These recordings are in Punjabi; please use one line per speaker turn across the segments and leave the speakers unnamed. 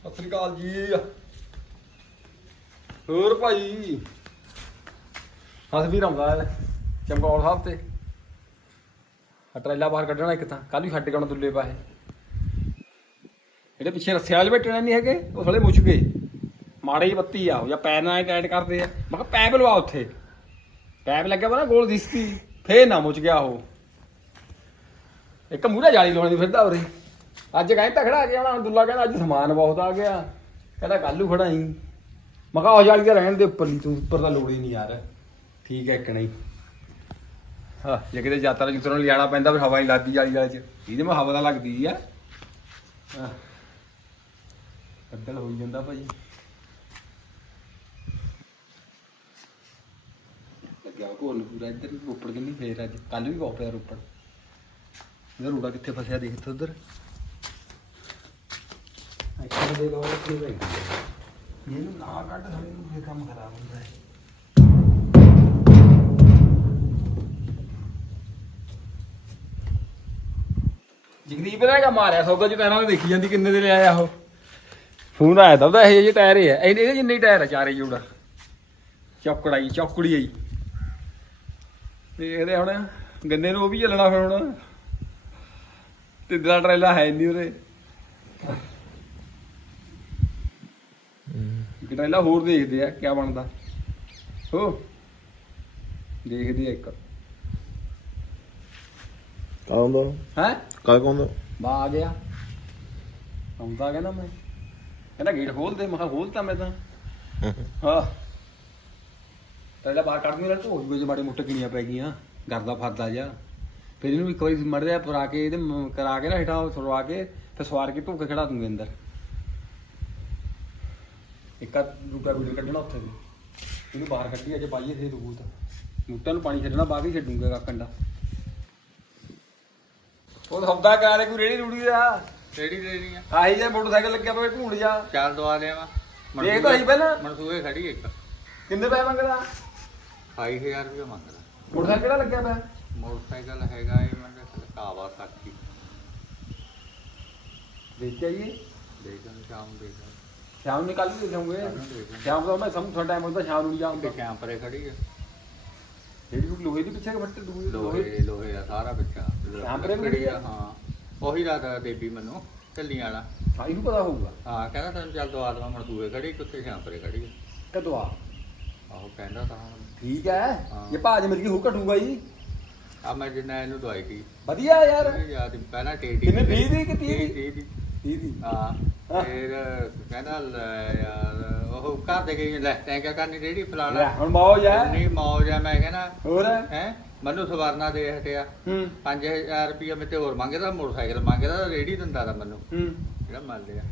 ਸਤਿ ਸ੍ਰੀ ਅਕਾਲ ਜੀ। ਹੋਰ ਭਾਈ? ਹਸਵੀਰ ਆਉਂਦਾ ਹੈ। ਚਮਕੌਰ ਸਾਹਿਬ ਤੇ। ਆ ਬਾਹਰ ਕੱਢਣਾ ਇੱਕ ਤਾਂ। ਕੱਲ ਵੀ ਛੱਡ ਕੇ ਆਉਣਾ ਦੁੱਲੇ ਪਾਸੇ। ਜਿਹੜੇ ਪਿੱਛੇ ਰੱਸੇ ਵਾਲੇ ਬੈਠਣੇ ਨਹੀਂ ਹੈਗੇ? ਉਹ ਥੋੜੇ ਮੁੱਛ ਗਏ। ਮਾੜੇ ਹੀ ਬੱਤੀ ਆ, ਉਹ ਜਾਂ ਪੈਰ ਨਾਲ ਟਾਈਟ ਕਰਦੇ ਆ। ਮੈਂ ਕਿਹਾ ਪੈਪ ਲਵਾ ਉੱਥੇ। ਪੈਪ ਲੱਗਿਆ ਪਤਾ ਨਾ ਗੋਲ ਦਿਸਤੀ। ਫੇਰ ਨਾ ਮੁੱਚ ਗਿਆ ਉਹ। ਇੱਕ ਮੂਹਰੇ ਜਾਲੀ ਲਾਉਣੀ ਫਿਰਦਾ ਉਰੇ। ਅੱਜ ਕਹਿੰਦਾ ਖੜਾ ਗਿਆ ਆਉਣਾ ਦੁੱਲਾ ਕਹਿੰਦਾ ਅੱਜ ਸਮਾਨ ਬਹੁਤ ਆ ਗਿਆ। ਕਹਿੰਦਾ ਕੱਲੂ ਨੂੰ ਖੜਾਈ ਮੈਂ ਕਿਹਾ ਉਹ ਜਾਲੀ ਰਹਿਣ ਦੇ ਉੱਪਰ ਨਹੀਂ ਤੂੰ ਉੱਪਰ ਤਾਂ ਲੋੜ ਹੀ ਨਹੀਂ ਯਾਰ। ਠੀਕ ਹੈ ਇੱਕ ਨਹੀਂ। ਹਾਂ, ਜੇ ਕਿਤੇ ਯਾਤਰਾ ਜੁਤਰਾ ਨੂੰ ਲਿਆਣਾ ਪੈਂਦਾ, ਫਿਰ ਹਵਾ ਨਹੀਂ ਲੱਗਦੀ ਜਾਲੀ ਵਾਲੇ ਚ। ਇਹਦੇ ਮੈਂ ਹਵਾ ਤਾਂ ਲੱਗਦੀ ਆ। ਹਾਂ। ਬੱਦਲ ਹੋਈ ਜਾਂਦਾ ਭਾਈ। ਲੱਗਿਆ ਕੋਲ ਪੂਰਾ ਇੱਧਰ ਵੀ ਰੋਪੜ ਕਿੰਨੀ ਫੇਰ ਅੱਜ। ਕੱਲ ਵੀ ਬਹੁਤ ਪਿਆ ਰੋਪੜ। ਇਹਦਾ ਰੂੜਾ ਕਿੱਥੇ ਫਸਿਆ ਦੇਖ ਤਾ ਉਧਰ। ਅੱਛਾ ਦੇ ਲੋ ਕੀ ਭਾਈ ਇਹਨੂੰ ਨਾ ਕੱਢ ਸਾਲੇ ਨੂੰ ਫੇਰ ਕੰਮ ਖਰਾਬ ਹੁੰਦਾ ਹੈ। ਜਗਦੀਪ ਨੇ ਕਾ ਮਾਰਿਆ? ਸੌਦਾ ਚ ਟਾਇਰਾਂ ਤੇ ਦੇਖੀ ਜਾਂਦੀ ਕਿੰਨੇ ਦੇ ਲਿਆਇਆ ਉਹ। ਫੋਨ ਆਇਆ ਤਾਂ ਉਹਦਾ ਇਹ ਜਿਹੇ ਟਾਇਰ ਹੀ ਆ। ਇਹਦੇ ਇਹਦੇ ਜਿੰਨੇ ਹੀ ਟਾਇਰ ਆ ਚਾਰੇ ਜੋੜਾ। ਚੌਕੜਾਈ ਚੌਕੜੀ ਆਈ। ਤੇ ਇਹਦੇ ਹੁਣ ਗੰਨੇ ਨੂੰ ਉਹ ਵੀ ਚੱਲਣਾ ਫਿਰ ਹੁਣ। ਤਿੱਦਲਾ ਟਰੇਲਾ ਹੈ ਨਹੀਂ ਉਰੇ। ਇੱਕ ਟਰੇਲਾ ਹੋਰ ਦੇਖਦੇ ਆ ਕੀ ਬਣਦਾ। ਹੋ। ਦੇਖਦੇ ਆ ਇੱਕ।
ਕੌਣ ਦਾ
ਹੈ?
ਕੱਲ ਕੌਣ ਦਾ
ਬਾ ਆ ਗਿਆ। ਆਉਂਦਾ ਕਹਿੰਦਾ ਮੈਂ। ਕਹਿੰਦਾ ਗੇਟ ਖੋਲ ਦੇ ਮੈਂ ਕਿਹਾ ਖੋਲਤਾ ਮੈਂ ਤਾਂ। ਹਾਂ। ਪਹਿਲਾਂ ਬਾਹਰ ਕੱਢ ਮੇਰਾ ਢੋਲ ਵਿੱਚ ਮਾੜੇ ਮੋਟੇ ਕਿਣੀਆਂ ਪੈ ਗਈਆਂ ਗਰਦਾ ਫਰਦਾ ਜਾ ਫਿਰ ਇਹਨੂੰ ਇੱਕ ਵਾਰੀ ਮੜਦਿਆ ਪਰਾ ਕੇ ਇਹਦੇ ਕਰਾ ਕੇ ਨਾ ਹੇਠਾਂ ਛੁਡਵਾ ਕੇ ਤੇ ਸਵਾਰ ਕੇ ਧੋ ਕੇ ਖੜਾ ਦੂੰਗੇ ਅੰਦਰ। ਇੱਕ ਆ ਦੂਜਾ ਵੀਡੀਓ ਕੱਢਣਾ ਉੱਥੇ ਵੀ। ਇਹਨੂੰ ਬਾਹਰ ਕੱਢੀ ਅਜੇ ਪਾਈਏ ਥੇ ਦੂਤ ਬੂਟਾਂ ਨੂੰ ਪਾਣੀ ਛੱਡਣਾ ਬਾਅਦ ਹੀ ਛੱਡੂਗਾ ਕੰਡਾ ਉਹ ਹੌਦਾ ਕਾਲੇ ਕੋਈ ਰੇੜੀ ਰੂੜੀ ਦਾ।
ਕਿਹੜੀ ਦੇਣੀ ਆ।
ਆਹੀ ਜੇ ਮੋਟਰਸਾਈਕਲ ਲੱਗਿਆ ਪਵੇ ਢੂੰਡ ਜਾ
ਚਾਰ ਦਵਾ ਦੇਵਾ
ਦੇਖ ਤਾਂ ਪਹਿਲਾਂ।
ਮਨਸੂਬੇ ਖੜੀ ਇੱਕ।
ਕਿੰਨੇ ਪੈਸੇ ਮੰਗਦਾ?
28000 ਰੁਪਏ ਮੰਗਦਾ।
ਮੋਟਰਸਾਈਕਲ ਕਿਹੜਾ ਲੱਗਿਆ ਪਿਆ?
ਮੋਟਰਸਾਈਕਲ ਹੈਗਾ ਇਹ ਮੈਂ ਕਿਹਾ ਕਾਵਾ ਸਾਖੀ।
ਦੇਖ ਕੇ ਆਈਏ
ਦੇਖਾਂ ਸ਼ਾਮ ਦੇਖਾਂ
ਸ਼ਾਮ ਨੂੰ ਕੱਲ
ਨੂੰ ਦੇਖਾਂਗੇ।
ਸ਼ਾਮ ਨੂੰ ਮੈਂ ਸਮ ਥੋੜਾ ਟਾਈਮ ਹੁੰਦਾ ਸ਼ਾਮ ਨੂੰ
ਤੇ ਸ਼ਾਮ ਪਰੇ ਖੜੀ ਹੈ
ਜਿਹੜੀ ਕੋਈ ਲੋਹੇ ਦੀ ਪਿੱਛੇ ਫੱਟੇ ਦੂਏ ਲੋਹੇ
ਲੋਹੇ। ਦਾ ਸਾਰਾ ਬੱਚਾ
ਸ਼ਾਮ ਪਰੇ ਖੜੀ ਆ?
ਹਾਂ। ਉਹੀ ਰਾਤ ਦੇਵੀ ਮੈਨੂੰ ਕੱਲੀ ਵਾਲਾ।
ਹਾਂ ਇਹਨੂੰ ਪਤਾ ਹੋਊਗਾ।
ਹਾਂ ਕਹਿੰਦਾ ਤੈਨੂੰ ਚੱਲ ਦਵਾ ਦਵਾ ਮਨਸੂਬੇ ਖੜੀ ਕੁੱਤੇ ਸ਼ਾਮ ਪਰੇ ਖੜੀ ਹੈ
ਕਦੋਂ ਆ
ਆਹੋ ਕਹਿੰਦਾ ਤਾਂ
ਠੀਕ ਹੈ। ਜੇ ਭਾਜ ਮੇਰੀ ਹੋ ਘਟੂਗਾ ਜੀ।
ਆ ਮੈਂ ਜਿੰਨਾ ਇਹਨੂੰ ਦਵਾਈ ਦੀ
ਵਧੀਆ ਯਾਰ।
ਯਾਦ ਪਹਿਲਾਂ ਟੇਡੀ
ਕਿੰਨੇ, ਵੀਹ ਦੀ ਕਿ ਤੀਹ ਦੀ?
ਤੀਹ ਦੀ
ਠੀਕ ਦੀ
ਹਾਂ
ਹਾਂ।
ਫਿਰ ਕਹਿੰਦਾ ਲੈ ਯਾਰ ਉਹ ਘਰ ਦੇ ਗਈ ਲੈ ਤੈਂ ਕਿਆ ਕਰਨੀ ਰੇੜੀ
ਲੈ,
ਫਲਾਣਾ
ਹੁਣ ਮੌਜ ਹੈ।
ਨਹੀਂ ਮੌਜ ਆ ਮੈਂ ਕਹਿੰਦਾ
ਹੋਰ?
ਹੈ ਮੈਨੂੰ ਸਵਾਰਨਾ ਦੇ ਹਟਿਆ।
ਹੂੰ।
5000 ਰੁਪਇਆ ਮੈਂ ਤੇ ਹੋਰ ਮੰਗਦਾ ਮੋਟਰਸਾਈਕਲ ਮੰਗਦਾ ਰੇੜੀ ਦਿੰਦਾ ਤਾਂ ਮੈਨੂੰ।
ਹੂੰ।
ਜਿਹੜਾ ਮੰਨ ਲਿਆ।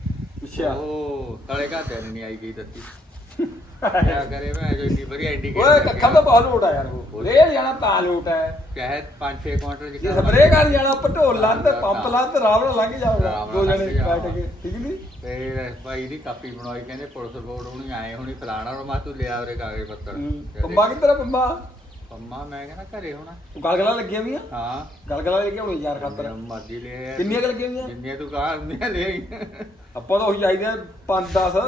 ਅੱਛਾ।
ਉਹ ਤਲੇ ਘਾਟਿਆਂ ਨੇ ਨਹੀਂ ਆਈ ਗਈ ਦਿੱਤੀ। ਕਿਆ ਕਰੇ ਮੈਂ ਜੋ ਇੰਨੀ ਵਧੀਆ ਇੰਡੀਕੇਟਰ
ਓਏ ਕੱਖਾਂ ਦਾ ਬਹੁਤ ਲੋਟ ਆ ਯਾਰ ਉਹ। ਲੈ ਜਾਣਾ ਤਾਂ ਲੋਟ ਹੈ
ਕਹੇ 5-6 ਕੁਆਂਟਲ
ਜੇ ਸਪਰੇਅ ਕਰ ਜਾਣਾ ਪਟੋਲ ਲੰਦ ਪੰਪ ਲੰਦ ਰਾਵਣ ਲੰਘ ਜਾਊਗਾ। ਦੋ
ਲੰਘ
ਜਣੇ
ਜਾਊਗਾ।
ਬੈਠ ਕੇ ਠੀਕ ਨਹੀਂ?
ਤੇ ਦੀ ਕਾਪੀ ਬਣਾਈ ਕਹਿੰਦੇ ਪੁਲਿਸ ਰਿਪੋਰਟ ਹੁਣੀ ਆਏ ਹੁਣੀ ਫਲਾਣਾ ਤੂੰ ਲਿਆ ਉਹਦੇ ਕਾਗਜ਼ ਪੱਤਰ।
ਪੰਮਾ ਕਿੱਧਰ ਪੰਮਾ?
ਪੰਮਾ ਮੈਂ ਕਹਿੰਦਾ ਘਰੇ ਹੋਣਾ।
ਗਲਗਲਾਂ ਲੱਗੀਆਂ ਵੀਆਂ
ਹਾਂ।
ਗਲਗਲਾਂ ਲੈ ਕੇ ਆਉਣੀ ਯਾਰ ਖਾਤਰ।
ਮੇਰਾ ਮਰਜ਼ੀ ਲੈ ਆਇਆ।
ਕਿੰਨੀਆਂ ਕੁ ਲੱਗੀਆਂ ਵੀਆਂ
ਜਿੰਨੀਆਂ ਤੂੰ ਕਹਾ ਉਨੀਆਂ ਲੈ
ਆਪਾਂ ਤਾਂ ਉਹੀ ਚਾਹੀਦੇ 5 10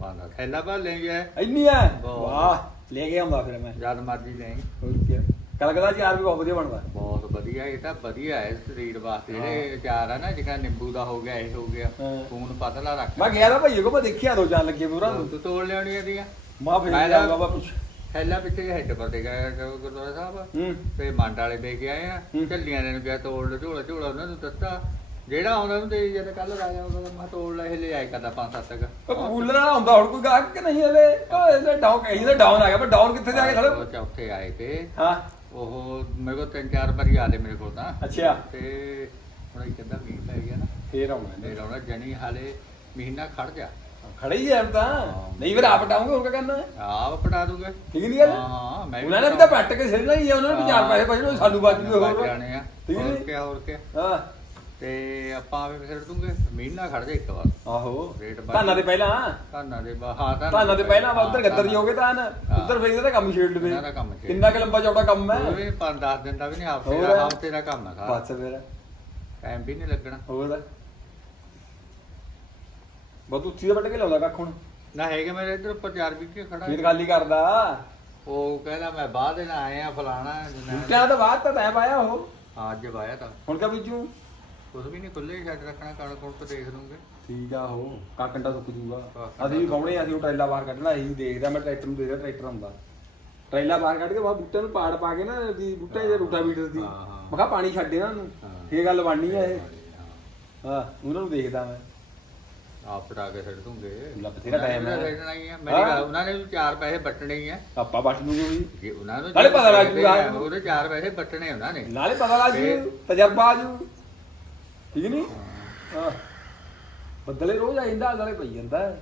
ਪਾਣਾ ਥੈਲਾ ਭਰ ਲੈ ਗਿਆ।
ਇੰਨੀ ਆ?
ਬਹੁਤ।
ਵਾਹ ਲੈ ਕੇ ਆਉਂਦਾ ਫਿਰ ਮੈਂ।
ਜਦ ਮਰਜ਼ੀ ਲੈ
ਹੋਰ ਕੀ ਗਲਗਲਾਂ ਚਾਰ ਵੀ ਬਹੁਤ ਵਧੀਆ ਬਣਦਾ।
ਬਹੁਤ ਵਧੀਆ ਇਹ ਤਾਂ ਵਧੀਆ ਹੈ ਸਰੀਰ ਵਾਸਤੇ। ਜਿਹੜੇ ਅਚਾਰ ਆ ਨਾ ਜਿਹਾ ਨਿੰਬੂ ਦਾ ਹੋ ਗਿਆ ਇਹ ਹੋ ਗਿਆ।
ਹਾਂ।
ਖੂਨ ਪਤਲਾ ਰੱਖ।
ਮੈਂ ਗਿਆ ਤਾਂ ਭਈਏ ਕੋ ਮੈਂ ਦੇਖਿਆ ਦੋ ਚਾਰ ਲੱਗੇ ਪੂਰਾ।
ਤੂੰ ਤੋੜ ਲਿਆਉਣੀ ਇਹਦੀਆਂ
ਮਾਂ ਫਿਰ
ਮੈਂ
ਜਾਊਗਾ
ਤਾਂ-
ਵਾ ਪੁੱਛ
ਥੈਲਾ ਪਿੱਛੇ ਹੈੱਡ ਪਰ ਦੇ ਗਿਆ ਗੁਰਦੁਆਰਾ ਸਾਹਿਬ।
ਹੂੰ।
ਤੇ ਮੰਡ ਵਾਲੇ ਦੇ ਕੇ ਆਏ ਆ। ਝੱਲੀਆਂ ਨੇ ਨੂੰ ਕਿਹਾ ਤੋੜ ਲੈ ਝੋਲਾ ਝੋਲਾ ਉਹਨਾਂ ਨੂੰ ਦਿੱਤਾ। ਜਿਹੜਾ ਆਉਂਦਾ ਦੇ ਜਦ ਕੱਲ ਰਾਜਾ ਆਉਂਦਾ ਮੈਂ ਤੋੜ ਲੈ ਇਹ ਲੈ ਆਏ ਕਰਦਾ ਪੰਜ ਸੱਤ ਤੱਕ
ਉਹ ਕੂਲਰ ਵਾਲਾ ਹੁੰਦਾ ਹੁਣ ਕੋਈ ਗਾਹਕ ਕਿ ਨਹੀਂ ਹਲੇ? ਉਹ ਇਹਦਾ ਡਾਊਨ ਕਹੀ ਦਾ ਡਾਊਨ ਆ ਗਿਆ ਪਰ ਡਾਊਨ ਕਿੱਥੇ ਜਾ ਕੇ
ਉਹ
ਖੜੇ
ਚੌਥੇ ਆਏ ਤੇ।
ਹਾਂ।
ਉਹ ਮੇਰੇ ਕੋਲ ਤਿੰਨ ਚਾਰ ਵਾਰੀ ਆਲੇ ਮੇਰੇ ਕੋਲ ਤਾਂ।
ਅੱਛਾ।
ਤੇ ਹੁਣ ਇੱਕ ਅੱਧਾ ਮੀਂਹ ਪੈ ਗਿਆ ਨਾ।
ਫੇਰ ਆਉਣਾ
ਮੇਰਾ ਉਹਨਾਂ ਜਣੀ ਹਾਲੇ ਮਹੀਨਾ ਖੜ ਜਾ।
ਖੜੇ ਹੀ ਐ ਤਾਂ। ਨਹੀਂ ਫਿਰ ਆਪ ਡਾਉਂਗੇ ਹੋਰ ਕੀ ਕਰਨਾ
ਆਪ ਪਟਾ ਦੂਗੇ।
ਠੀਕ ਨਹੀਂ ਗੱਲ?
ਹਾਂ ਮੈਂ ਵੀ
ਉਹਨਾਂ ਨੇ ਵੀ ਤਾਂ ਪੱਟ ਕੇ ਸਿਰਣਾ ਹੀ ਆ ਉਹਨਾਂ ਨੇ ਵੀ ਚਾਰ ਪੈਸੇ ਬਚਣੇ ਸਾਨੂੰ ਬਚ ਜੂਗੇ
ਬਚ
ਹੋਰ
ਜਾਣੇ ਆ।
ਠੀਕ
ਹੋਰ
ਨੀ?
ਕਿਆ ਹੋਰ ਕਿਆ।
ਹਾਂ।
ਤੇ ਆਪਾਂ ਆਵੇ ਫਿਰ ਦੂੰਗੇ। ਮਹੀਨਾ ਖੜ ਜਾ ਇੱਕ ਵਾਰ।
ਆਹੋ।
ਰੇਟ ਵੱਧ-
ਧਾਨਾਂ ਦੇ ਪਹਿਲਾਂ।
ਧਾਨਾਂ ਦੇ ਬਾ- ਹਾਂ
ਧਾਨਾਂ ਦੇ ਪਹਿਲਾਂ ਵਾ ਉਧਰ
ਹਾਂ,
ਗੱਦਰ ਜੀ ਹੋਗੇ ਤਾਂ
ਹਾਂ।
ਉਧਰ ਫਿਰ ਇਹਦਾ ਕੰਮ ਛੇੜ ਲਵੇ।
ਇਹਨਾਂ ਦਾ ਕੰਮ ਛੇੜ।
ਕਿੰਨਾ ਕਿ ਲੰਬਾ ਚੌੜਾ ਕੰਮ ਹੈ।
ਉਹ ਵੀ 5-10 ਦਿਨ ਦਾ ਵੀ ਨਹੀਂ
ਹੋਰ।
ਦਾ ਹਫ਼ਤੇ ਦਾ ਕੰਮ ਹੈ ਸਾਰਾ।
ਬਸ ਫਿਰ।
ਟਾਈਮ ਵੀ ਨਹੀਂ ਲੱਗਣਾ।
ਹੋਰ? ਬਹੁਤ ਉੱਚੀ ਦਾ ਵੱਟ ਕੇ ਲਾਉਂਦਾ ਕੱਖ ਹੁਣ।
ਨਾ ਹੈਗੇ ਮੇਰੇ ਇੱਧਰ ਉੱਪਰ ਚਾਰ ਵਿਕੇ ਖੜਾ
ਮੀਤ ਗੱਲ ਹੀ ਕਰਦਾ।
ਉਹ ਕਹਿੰਦਾ ਮੈਂ ਬਾਅਦ ਨਾਲ ਆਏ ਆ ਫਲਾਣਾ।
ਬੂਟਿਆਂ ਤੋਂ ਬਾਅਦ ਤਾਂ ਤੈਂ ਪਾਇਆ ਉਹ।
ਹਾਂ ਅੱਜ ਵਾਇਆ ਤਾਂ।
ਹੁਣ ਕਾ ਬੀਜੂ?
ਕੁਝ ਵੀ ਨਹੀਂ ਖੁੱਲੇ ਛੱਡ ਰੱਖਣਾ ਕਣਕ ਕੁਣਕ ਦੇਖ ਲੂੰਗੇ।
ਠੀਕ ਆ ਉਹ ਕਾਕੰਡਾ ਸੁੱਕ ਜੂਗਾ।
ਕਾਕੰਡਾ
ਅਸੀਂ ਵੀ ਬਾਉਣੇ ਅਸੀਂ ਉਹ ਟਰੇਲਾ ਬਾਹਰ ਕੱਢਣਾ ਅਸੀਂ ਵੀ ਦੇਖਦਾ ਮੈਂ ਟਰੈਕਟਰ ਨੂੰ ਦੇਖਦਾ ਟਰੈਕਟਰ ਹੁੰਦਾ ਟਰੇਲਾ ਬਾਹਰ ਕੱਢ ਕੇ ਬਾਅਦ ਬੂਟਿਆਂ ਨੂੰ ਪਾੜ ਪਾ ਕੇ ਨਾ ਵੀ ਬੂਟੇ ਜੇ ਰੂਟਾ ਵੀਟਰ ਦੀ।
ਹਾਂ, ਹਾਂ।
ਮੈਂ ਕਿਹਾ ਪਾਣੀ ਛੱਡ ਨੂੰ
ਹਾਂ।
ਇਹ ਗੱਲ ਬਣਨੀ ਆ ਇਹ। ਹਾਂ ਉਹਨਾਂ ਨੂੰ ਦੇਖਦਾ ਮੈਂ।
ਆਪ ਪਟਾ ਕੇ ਛੱਡ ਦੂੰਗੇ।
ਲੈ ਬਥੇਰਾ time ਹੈ।
ਛੱਡਣਾ ਹੀ ਆ ਮੇਰੀ ਗੱਲ ਉਹਨਾਂ ਨੇ ਵੀ ਚਾਰ ਪੈਸੇ ਵੱਟਣੇ ਹੀ ਆ
ਆਪਾਂ ਵੱਟ ਨੂੰ ਵੀ।
ਜੇ ਉਹਨਾਂ ਨੂੰ
ਨਾਲੇ ਪਤਾ ਲੱਗ ਜੂਗਾ।
ਉਹਦੇ ਚਾਰ ਪੈਸੇ ਵੱਟਣੇ ਉਹਨਾਂ ਨੇ।
ਨਾਲੇ ਪਤਾ ਲੱਗ ਜੂ ਤਜਰਬਾ ਆ ਜੂ। ਠੀਕ ਨਹੀਂ? ਹਾਂ। ਬੱਦਲੇ ਰੋਜ਼ ਆ ਜਾਂਦਾ ਨਾਲੇ ਪਈ ਜਾਂਦਾ।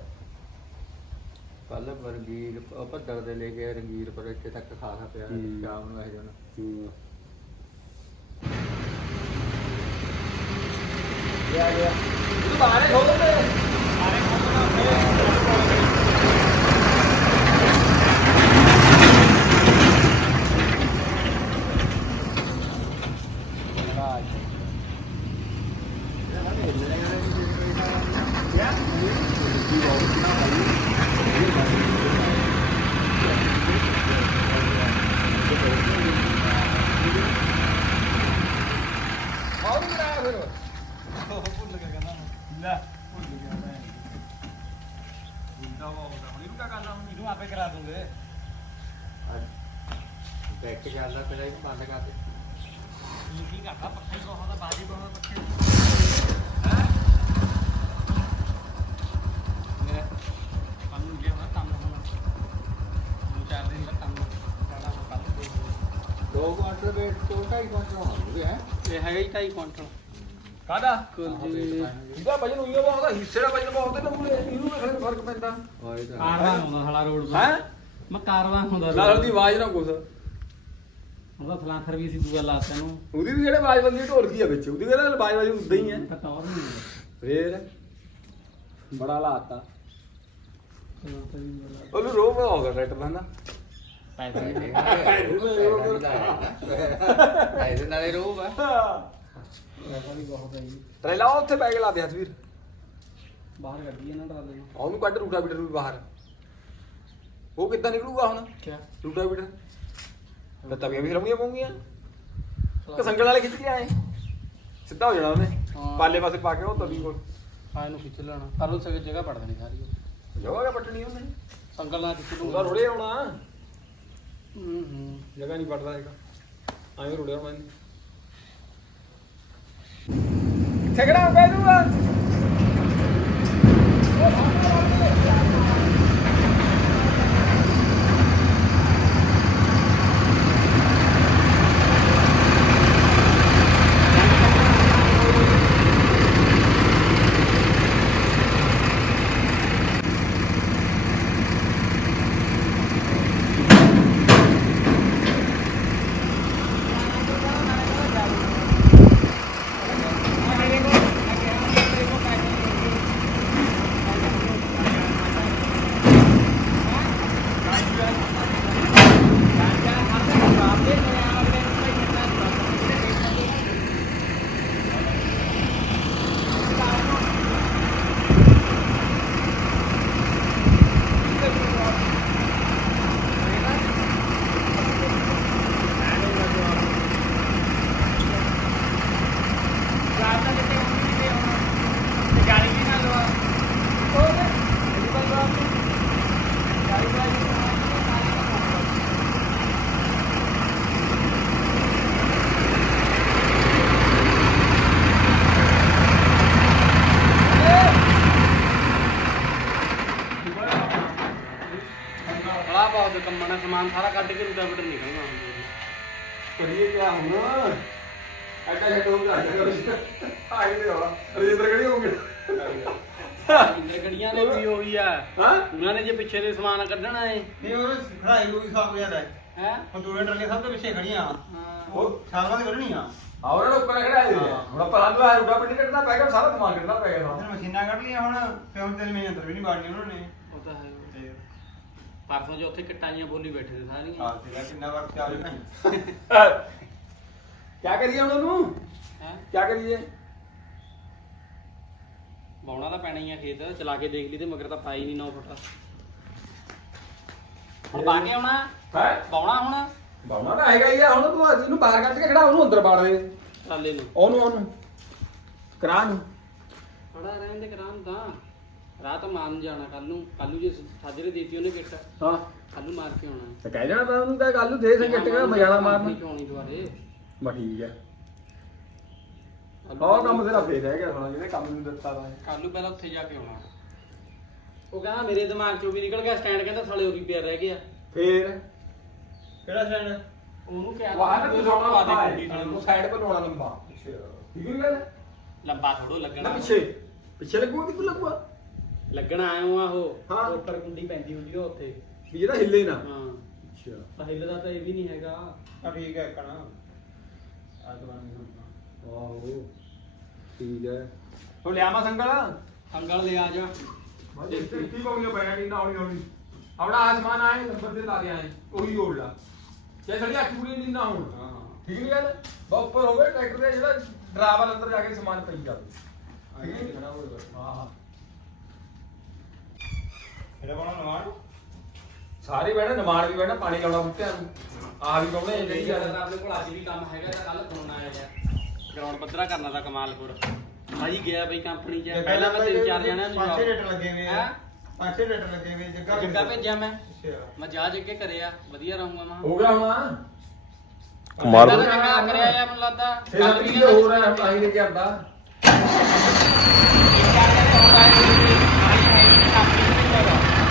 ਕੱਲ ਵਰਗੀਰ ਉਹ ਭੱਦਰ ਦੇ ਲੈ ਕੇ ਰੰਗੀਰ ਪਰ ਇੱਥੇ ਤੱਕ ਖਾ ਖਾ ਪਿਆ
ਹੂੰ।
ਸ਼ਾਮ ਨੂੰ ਇਹ ਜਨ।
ਹੂੰ। ਗਿਆ ਗਿਆ। ਤੂੰ ਬਾਹਰੇ ਖੋਲ ਦੇ।
2 ਕੁਆਂਟਲ ਵੇਟ ਤੋਂ 2.5 ਕੁਆਂਟਲ ਹੋਣਗੇ ਹੈ।
ਇਹ ਹੈਗਾ ਹੀ 2.5 ਕੁਆਂਟਲ।
ਕਾਦਾ ਇਹਦਾ ਵਜਨ ਉਹੀ ਬਹੁਤ ਆ ਹਿੱਸੇ ਦਾ ਵਜਨ ਬਹੁਤ ਤੇ ਉਹਨੇ ਇਹਨੂੰ ਨਾਲ ਖੜੇ ਫ਼ਰਕ ਪੈਂਦਾ।
ਕਾਰਵਾਂ ਹੁੰਦਾ ਸਾਲਾ ਰੋਡ
ਹੈ?
ਮੈਂ ਕਾਰਵਾਂ ਹੁੰਦਾ
ਨਾਲ ਉਹਦੀ ਆਵਾਜ਼ ਨਾ ਕੁਛ।
ਉਹਦਾ ਫਲਾਂਥਰ ਵੀ ਸੀ ਦੂਆ ਲਾਤਾ ਨੂੰ
ਉਹਦੀ ਵੀ ਜਿਹੜੇ ਆਵਾਜ਼ ਬੰਦੀ ਢੋਲਕੀ ਆ ਵਿੱਚ। ਉਹਦੀ ਕਿਹੜਾ ਆਵਾਜ਼ ਵਾਜ ਉਦਾਂ ਹੀ ਹੈ।
ਟੌਰ ਨਹੀਂ
ਫੇਰ? ਬੜਾ ਲਾਤਾ। ਉਹਨੂੰ ਰੋਬ ਹੋ ਗਿਆ ਰੈਟ ਬੰਦਾ। ਦਾ ਨਾ
ਪੈਸੇ
ਨਾਲੇ ਰੋਬ ਆ
ਬਹੁਤ ਹੈ ਜੀ
ਟਰੇਲਾ ਉੱਥੇ ਪੈ ਕੇ ਲਾ ਦੇ ਹਸਵੀਰ
ਬਾਹਰ ਕੱਢੀ ਇਹਨਾਂ ਟਰਾਲੇ ਨੂੰ
ਉਹਨੂੰ ਕੱਢ ਰੂਟਾ ਬੀਟਰ ਵੀ ਬਾਹਰ। ਉਹ ਕਿੱਦਾਂ ਨਿਕਲੂਗਾ ਹੁਣ?
ਕਿਆ?
ਰੂਟਾ ਬੀਟਰ ਤਾਂ ਤਵੀਆਂ ਵੀ ਲਾਉਣੀਆਂ ਪਊਗੀਆਂ। ਕਿ ਸੰਗਲ ਵਾਲੇ ਖਿੱਚ ਕੇ ਆਏ। ਸਿੱਧਾ ਹੋ ਜਾਣਾ ਉਹਨੇ।
ਹਾਂ।
ਪਾਲੇ ਪਾਸੇ ਪਾ ਕੇ ਉਹ ਤਵੀ ਕੋਲ।
ਹਾਂ ਇਹਨੂੰ ਖਿੱਚ ਲੈਣਾ। ਪਰ ਉਹ ਸਗੇ ਜਗ੍ਹਾ ਪੜ ਦੇਣੀ ਸਾਰੀ ਉਹ।
ਜਗ੍ਹਾ ਪੱਟਣੀ ਉਹਨੇ।
ਸੰਗਲ ਨਾਲ ਖਿੱਚ
ਉਹਦਾ ਰੁੜੇ ਆਉਣਾ।
ਹੂੰ ਹੂੰ।
ਜਗ੍ਹਾ ਨਹੀਂ ਪੜਦਾ ਹੈਗਾ। ਐਵੇਂ ਰੁੜਿਆ ਹੋਣਾ ਇਹਨੇ। ਪੈ ਜੂਗਾ
ਬੜਾ ਬਹੁਤ ਕੰਮਣਾ ਸਮਾਨ ਸਾਰਾ ਕੱਢ ਕੇ ਰੂਟਾ ਬਿਟਰ ਨਿਕਲਣਾ
ਕਰੀਏ ਕਿਆ ਹੁਣ ਐਡਾ ਛੱਡ ਹੋ ਗਿਆ ਆਈ ਦੇ ਹੋਣਾ ਰਜਿੰਦਰ ਕਿਹੜੀ ਹੋ ਗਿਆ
ਇੰਦਰ ਗੜੀਆਂ ਨੇ ਵੀ ਹੋਈ ਆ
ਹਾਂ
ਉਹਨਾਂ ਨੇ ਜੇ ਪਿੱਛੇ ਦੇ ਸਮਾਨ ਕੱਢਣਾ ਏ।
ਨਹੀਂ ਉਹ ਖੜਾਈ ਨੂੰ ਵੀ ਸਾਫ਼ ਹੋ ਜਾਂਦਾ ਹੈ?
ਹੈ
ਹੁਣ ਦੂਰੇ ਟਰਾਲੀਆਂ ਸਭ ਤੋਂ ਪਿੱਛੇ ਖੜੀਆਂ।
ਹਾਂ।
ਉਹ ਸਾਲ ਬਾਅਦ ਕੱਢਣੀਆਂ।
ਆਉਣਾ ਨੂੰ ਉੱਪਰ ਖੜਾ ਦੇ ਹੁਣ ਆਪਾਂ ਸਾਨੂੰ ਆ ਰੂਟਾ ਪਿੰਡ ਕੱਢਣਾ ਪੈ ਗਿਆ ਸਾਰਾ ਸਮਾਨ ਕੱਢਣਾ ਪੈ ਗਿਆ
ਹੁਣ ਮਸ਼ੀਨਾਂ ਕੱਢ ਲੀਆਂ ਹੁਣ ਤੇ ਹੁਣ ਤੇਰੇ ਮੇਰੇ ਅੰਦਰ ਵੀ ਨਹੀਂ ਬਾੜਨੀ ਉਹਨਾਂ ਨੇ।
ਉਹ ਤਾਂ ਹੈ।
ਤੇ
ਪਰਸੋਂ ਜੋ ਉੱਥੇ ਕਿੱਟਾਂ ਬੋਲੀ ਬੈਠੇ ਸੀ ਸਾਰੀਆਂ।
ਆ ਤੇਰਾ ਕਿੰਨਾ ਵਾਰ ਤਿਆਰ ਨਹੀਂ
ਕੀ ਕਰੀਏ ਹੁਣ ਉਹਨੂੰ?
ਹੈ?
ਕੀ ਕਰੀਏ?
ਬਾਉਣਾ ਤਾਂ ਪੈਣਾ ਹੀ ਆ ਖੇਤ ਚਲਾ ਕੇ ਦੇਖ ਲਈ ਤੇ ਮਗਰ ਤਾਂ ਪਾਈ ਨਹੀਂ 9 ਫੁੱਟ। ਹੁਣ ਪਾ ਕੇ ਆਉਣਾ?
ਹੈ?
ਬਾਉਣਾ ਹੁਣ?
ਬਾਉਣਾ ਤਾਂ ਹੈਗਾ ਹੀ ਆ ਹੁਣ ਤੂੰ ਇਹਨੂੰ ਬਾਹਰ ਕੱਢ ਕੇ ਖੜਾ ਉਹਨੂੰ ਅੰਦਰ ਬਾੜ ਦੇ।
ਟਰਾਲੇ ਨੂੰ
ਉਹਨੂੰ ਉਹਨੂੰ। ਕਰਾ ਨੂੰ।
ਖੜਾ ਰਹਿਣ ਦੇ ਕਰਾਂ ਤਾਂ। ਰਾਤ ਮਾਨ ਜਾਣਾ ਕੱਲ ਨੂੰ। ਕੱਲ ਨੂੰ ਜੇ ਸਾਜਰੇ ਦੇਤੀ ਉਹਨੇ ਕਿੱਟ
ਹਾਂ।
ਕੱਲ ਨੂੰ ਮਾਰ ਕੇ ਆਉਣਾ।
ਤੇ ਕਹਿ ਜਾਣਾ ਤਾਂ ਉਹਨੂੰ ਤਾਂ ਗੱਲ ਨੂੰ ਦੇ ਸੰਗਟ ਕੇ ਮਜਾਲਾ ਮਾਰਨਾ।
ਚੋਣੀ ਦੁਆਰੇ
ਬਾ ਠੀਕ ਹੈ
ਕੱਲ੍ਹ
ਉਹ ਕੰਮ ਤੇਰਾ ਫੇਰ ਰਹਿ ਗਿਆ ਥੋੜਾ ਜਿਹਨੇ ਕੰਮ ਨੂੰ ਦਿੱਤਾ ਵਾ
ਕੱਲ ਨੂੰ ਪਹਿਲਾਂ ਉੱਥੇ ਜਾ ਕੇ ਆਉਣਾ। ਉਹ ਕਹਿੰਦਾ ਮੇਰੇ ਦਿਮਾਗ ਚੋਂ ਵੀ ਨਿਕਲ ਗਿਆ ਸਟੈਂਡ ਕਹਿੰਦਾ ਸਾਲੇ ਉਰੀ ਪਿਆ ਰਹਿ ਗਿਆ।
ਫੇਰ?
ਕਿਹੜਾ ਸਟੈਂਡ
ਉਹਨੂੰ ਕਿਹਾ
ਵਾਹ ਤੇ
ਕੋਈ
ਤੂੰ
ਛੋਟਾ
ਛੋਟਾ
ਲਾ
ਵਾ
ਦੇ ਕੁੰਡੀ
ਤੂੰ ਸਾਈਡ ਪਰ ਲਾਉਣਾ ਲੰਬਾ। ਠੀਕ ਨਹੀਂ ਗੱਲ?
ਲੰਬਾ ਥੋੜੋ
ਨਾ
ਲੱਗਣਾ
ਪਿੱਛੇ। ਪਿੱਛੇ ਲੱਗੂਗਾ ਕਿ ਲੱਗੂਗਾ?
ਲੱਗਣਾ ਆਇਆ ਆ ਉਹ।
ਹਾਂ।
ਉੱਪਰ ਕੁੰਡੀ ਪੈਂਦੀ ਹੁੰਦੀ ਆ ਉੱਥੇ।
ਵੀ ਜਿਹੜਾ ਹਿੱਲੇ ਨਾ।
ਹਾਂ।
ਅੱਛਾ।
ਤਾਂ ਹਿੱਲਦਾ ਤਾਂ ਇਹ ਵੀ ਨਹੀਂ ਹੈਗਾ।
ਆ ਠੀਕ ਹੈ ਕਣਾ
ਆਹੋ। ਠੀਕ ਹੈ। ਉਹ ਲਿਆਵਾ ਸੰਗਲ?
ਅੰਗਲ ਲੈ ਆ ਜਾ।
ਮੈਂ ਇੱਥੇ ਪਾਉਣੀ ਪੈਣਾ ਨਹੀਂ ਨਾ ਹੌਲੀ ਹੌਲੀ। ਆਪਣਾ ਆਸਮਾਨ ਆਏ ਨੰਬਰ ਤੇ ਲਾ ਕੇ ਆਏ ਉਹੀ ਓੜ ਲਾ ਜੇ ਥੜੀ ਅੱਖ ਪੂਰੀ ਨਹੀਂ ਨਾ ਹੁਣ
ਹਾਂ।
ਠੀਕ ਨਹੀਂ ਗੱਲ? ਬਾ ਉੱਪਰ ਹੋਵੇ ਟਰੈਕਟਰ ਦੇ ਜਿਹੜਾ ਡਰਾਈਵਰ ਅੰਦਰ ਜਾ ਕੇ ਸਮਾਨ ਪਈ ਜਾਵੇ ਠੀਕ ਹੈ ਖੜਾ ਹੋਵੇ ਬਸ ਹਾਂ
ਇਹਦਾ ਬਣਾ ਨਵਾਂ
ਸਾਰੇ ਨਮਾਨ ਵੀ ਬਹਿਣਾ ਪਾਣੀ ਲਾਉਣਾ ਬੂਟਿਆਂ ਨੂੰ। ਆ ਵੀ ਪਾਉਣੇ ਜਿਹੜੀ
ਜਿਹੜੀ
ਗੱਲ
ਗੱਲ ਆਪਣੇ ਕੋਲ ਅੱਜ ਵੀ ਕੰਮ ਹੈਗਾ ਤਾਂ ਕੱਲ ਫੋਨ ਆਇਆ ਗਿਆ ਗਰਾਊਂਡ ਪੱਧਰਾ ਕਰਨਾ ਦਾ ਕਮਾਲਪੁਰ। ਭਾਈ ਗਿਆ ਬਈ ਕੰਪਨੀ 'ਚ। ਪਹਿਲਾਂ ਮੈਂ ਤਿੰਨ ਚਾਰ ਜਣਿਆਂ ਨੂੰ
ਪੰਜ ਛੇ ਰੇਟ ਲੱਗੇ ਹੋਏ
ਹੈਂ?
ਆ ਪੰਜ ਛੇ ਰੇਟ ਲੱਗੇ ਹੋਏ ਜੱਗਾ
ਜੱਗਾ ਭੇਜਿਆ ਮੈਂ।
ਅੱਛਾ।
ਮੈਂ ਜਾ ਜੱਗੇ ਕਰਿਆ ਵਧੀਆ ਰਹੂੰਗਾ ਮੈਂ।
ਹੋ ਗਿਆ ਹੁਣ।
ਕੁਮਾਰ
ਪਹਿਲਾਂ ਤਾਂ ਚੰਗਾ ਕਰਿਆ ਆ ਮੈਨੂੰ ਲੱਗਦਾ।
ਫੇਰ ਸੱਤ ਕਿਲੋ ਹੋ ਰਿਹਾ ਤਾਂ ਹੀ ਲੈ ਕੇ ਆਂਦਾ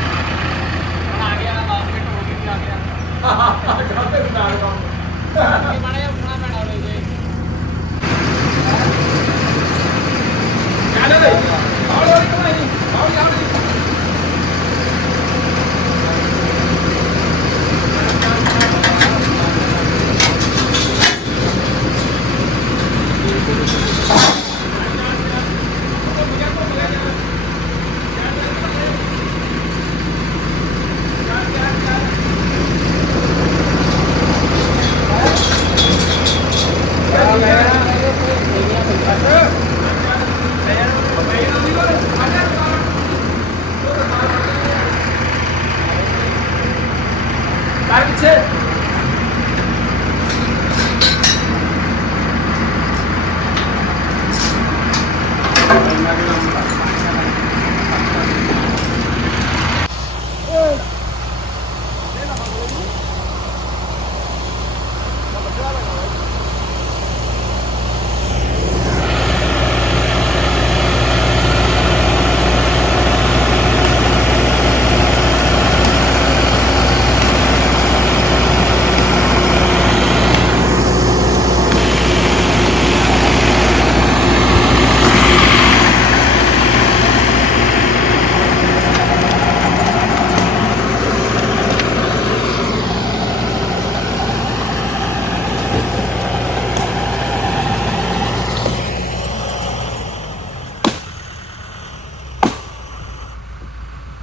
ਆ ਗਿਆ ਨਾ 10 ਮਿੰਟ ਹੋ ਗਏ ਵੀ ਆ। ਗਿਆ
ਕਾਹਤੇ ਨਾਲ ਕੰਮ।
ਇਹ ਮਾੜਾ ਜਿਹਾ ਉੱਠਣਾ ਪੈਣਾ ਉਹਦੇ ਜੇ
ਚੱਲ ਬਈ ਹੌਲੀ ਹੌਲੀ ਕਮਾਈ ਹੌਲੀ ਹੌਲੀ ਕਰ ਪਿੱਛੇ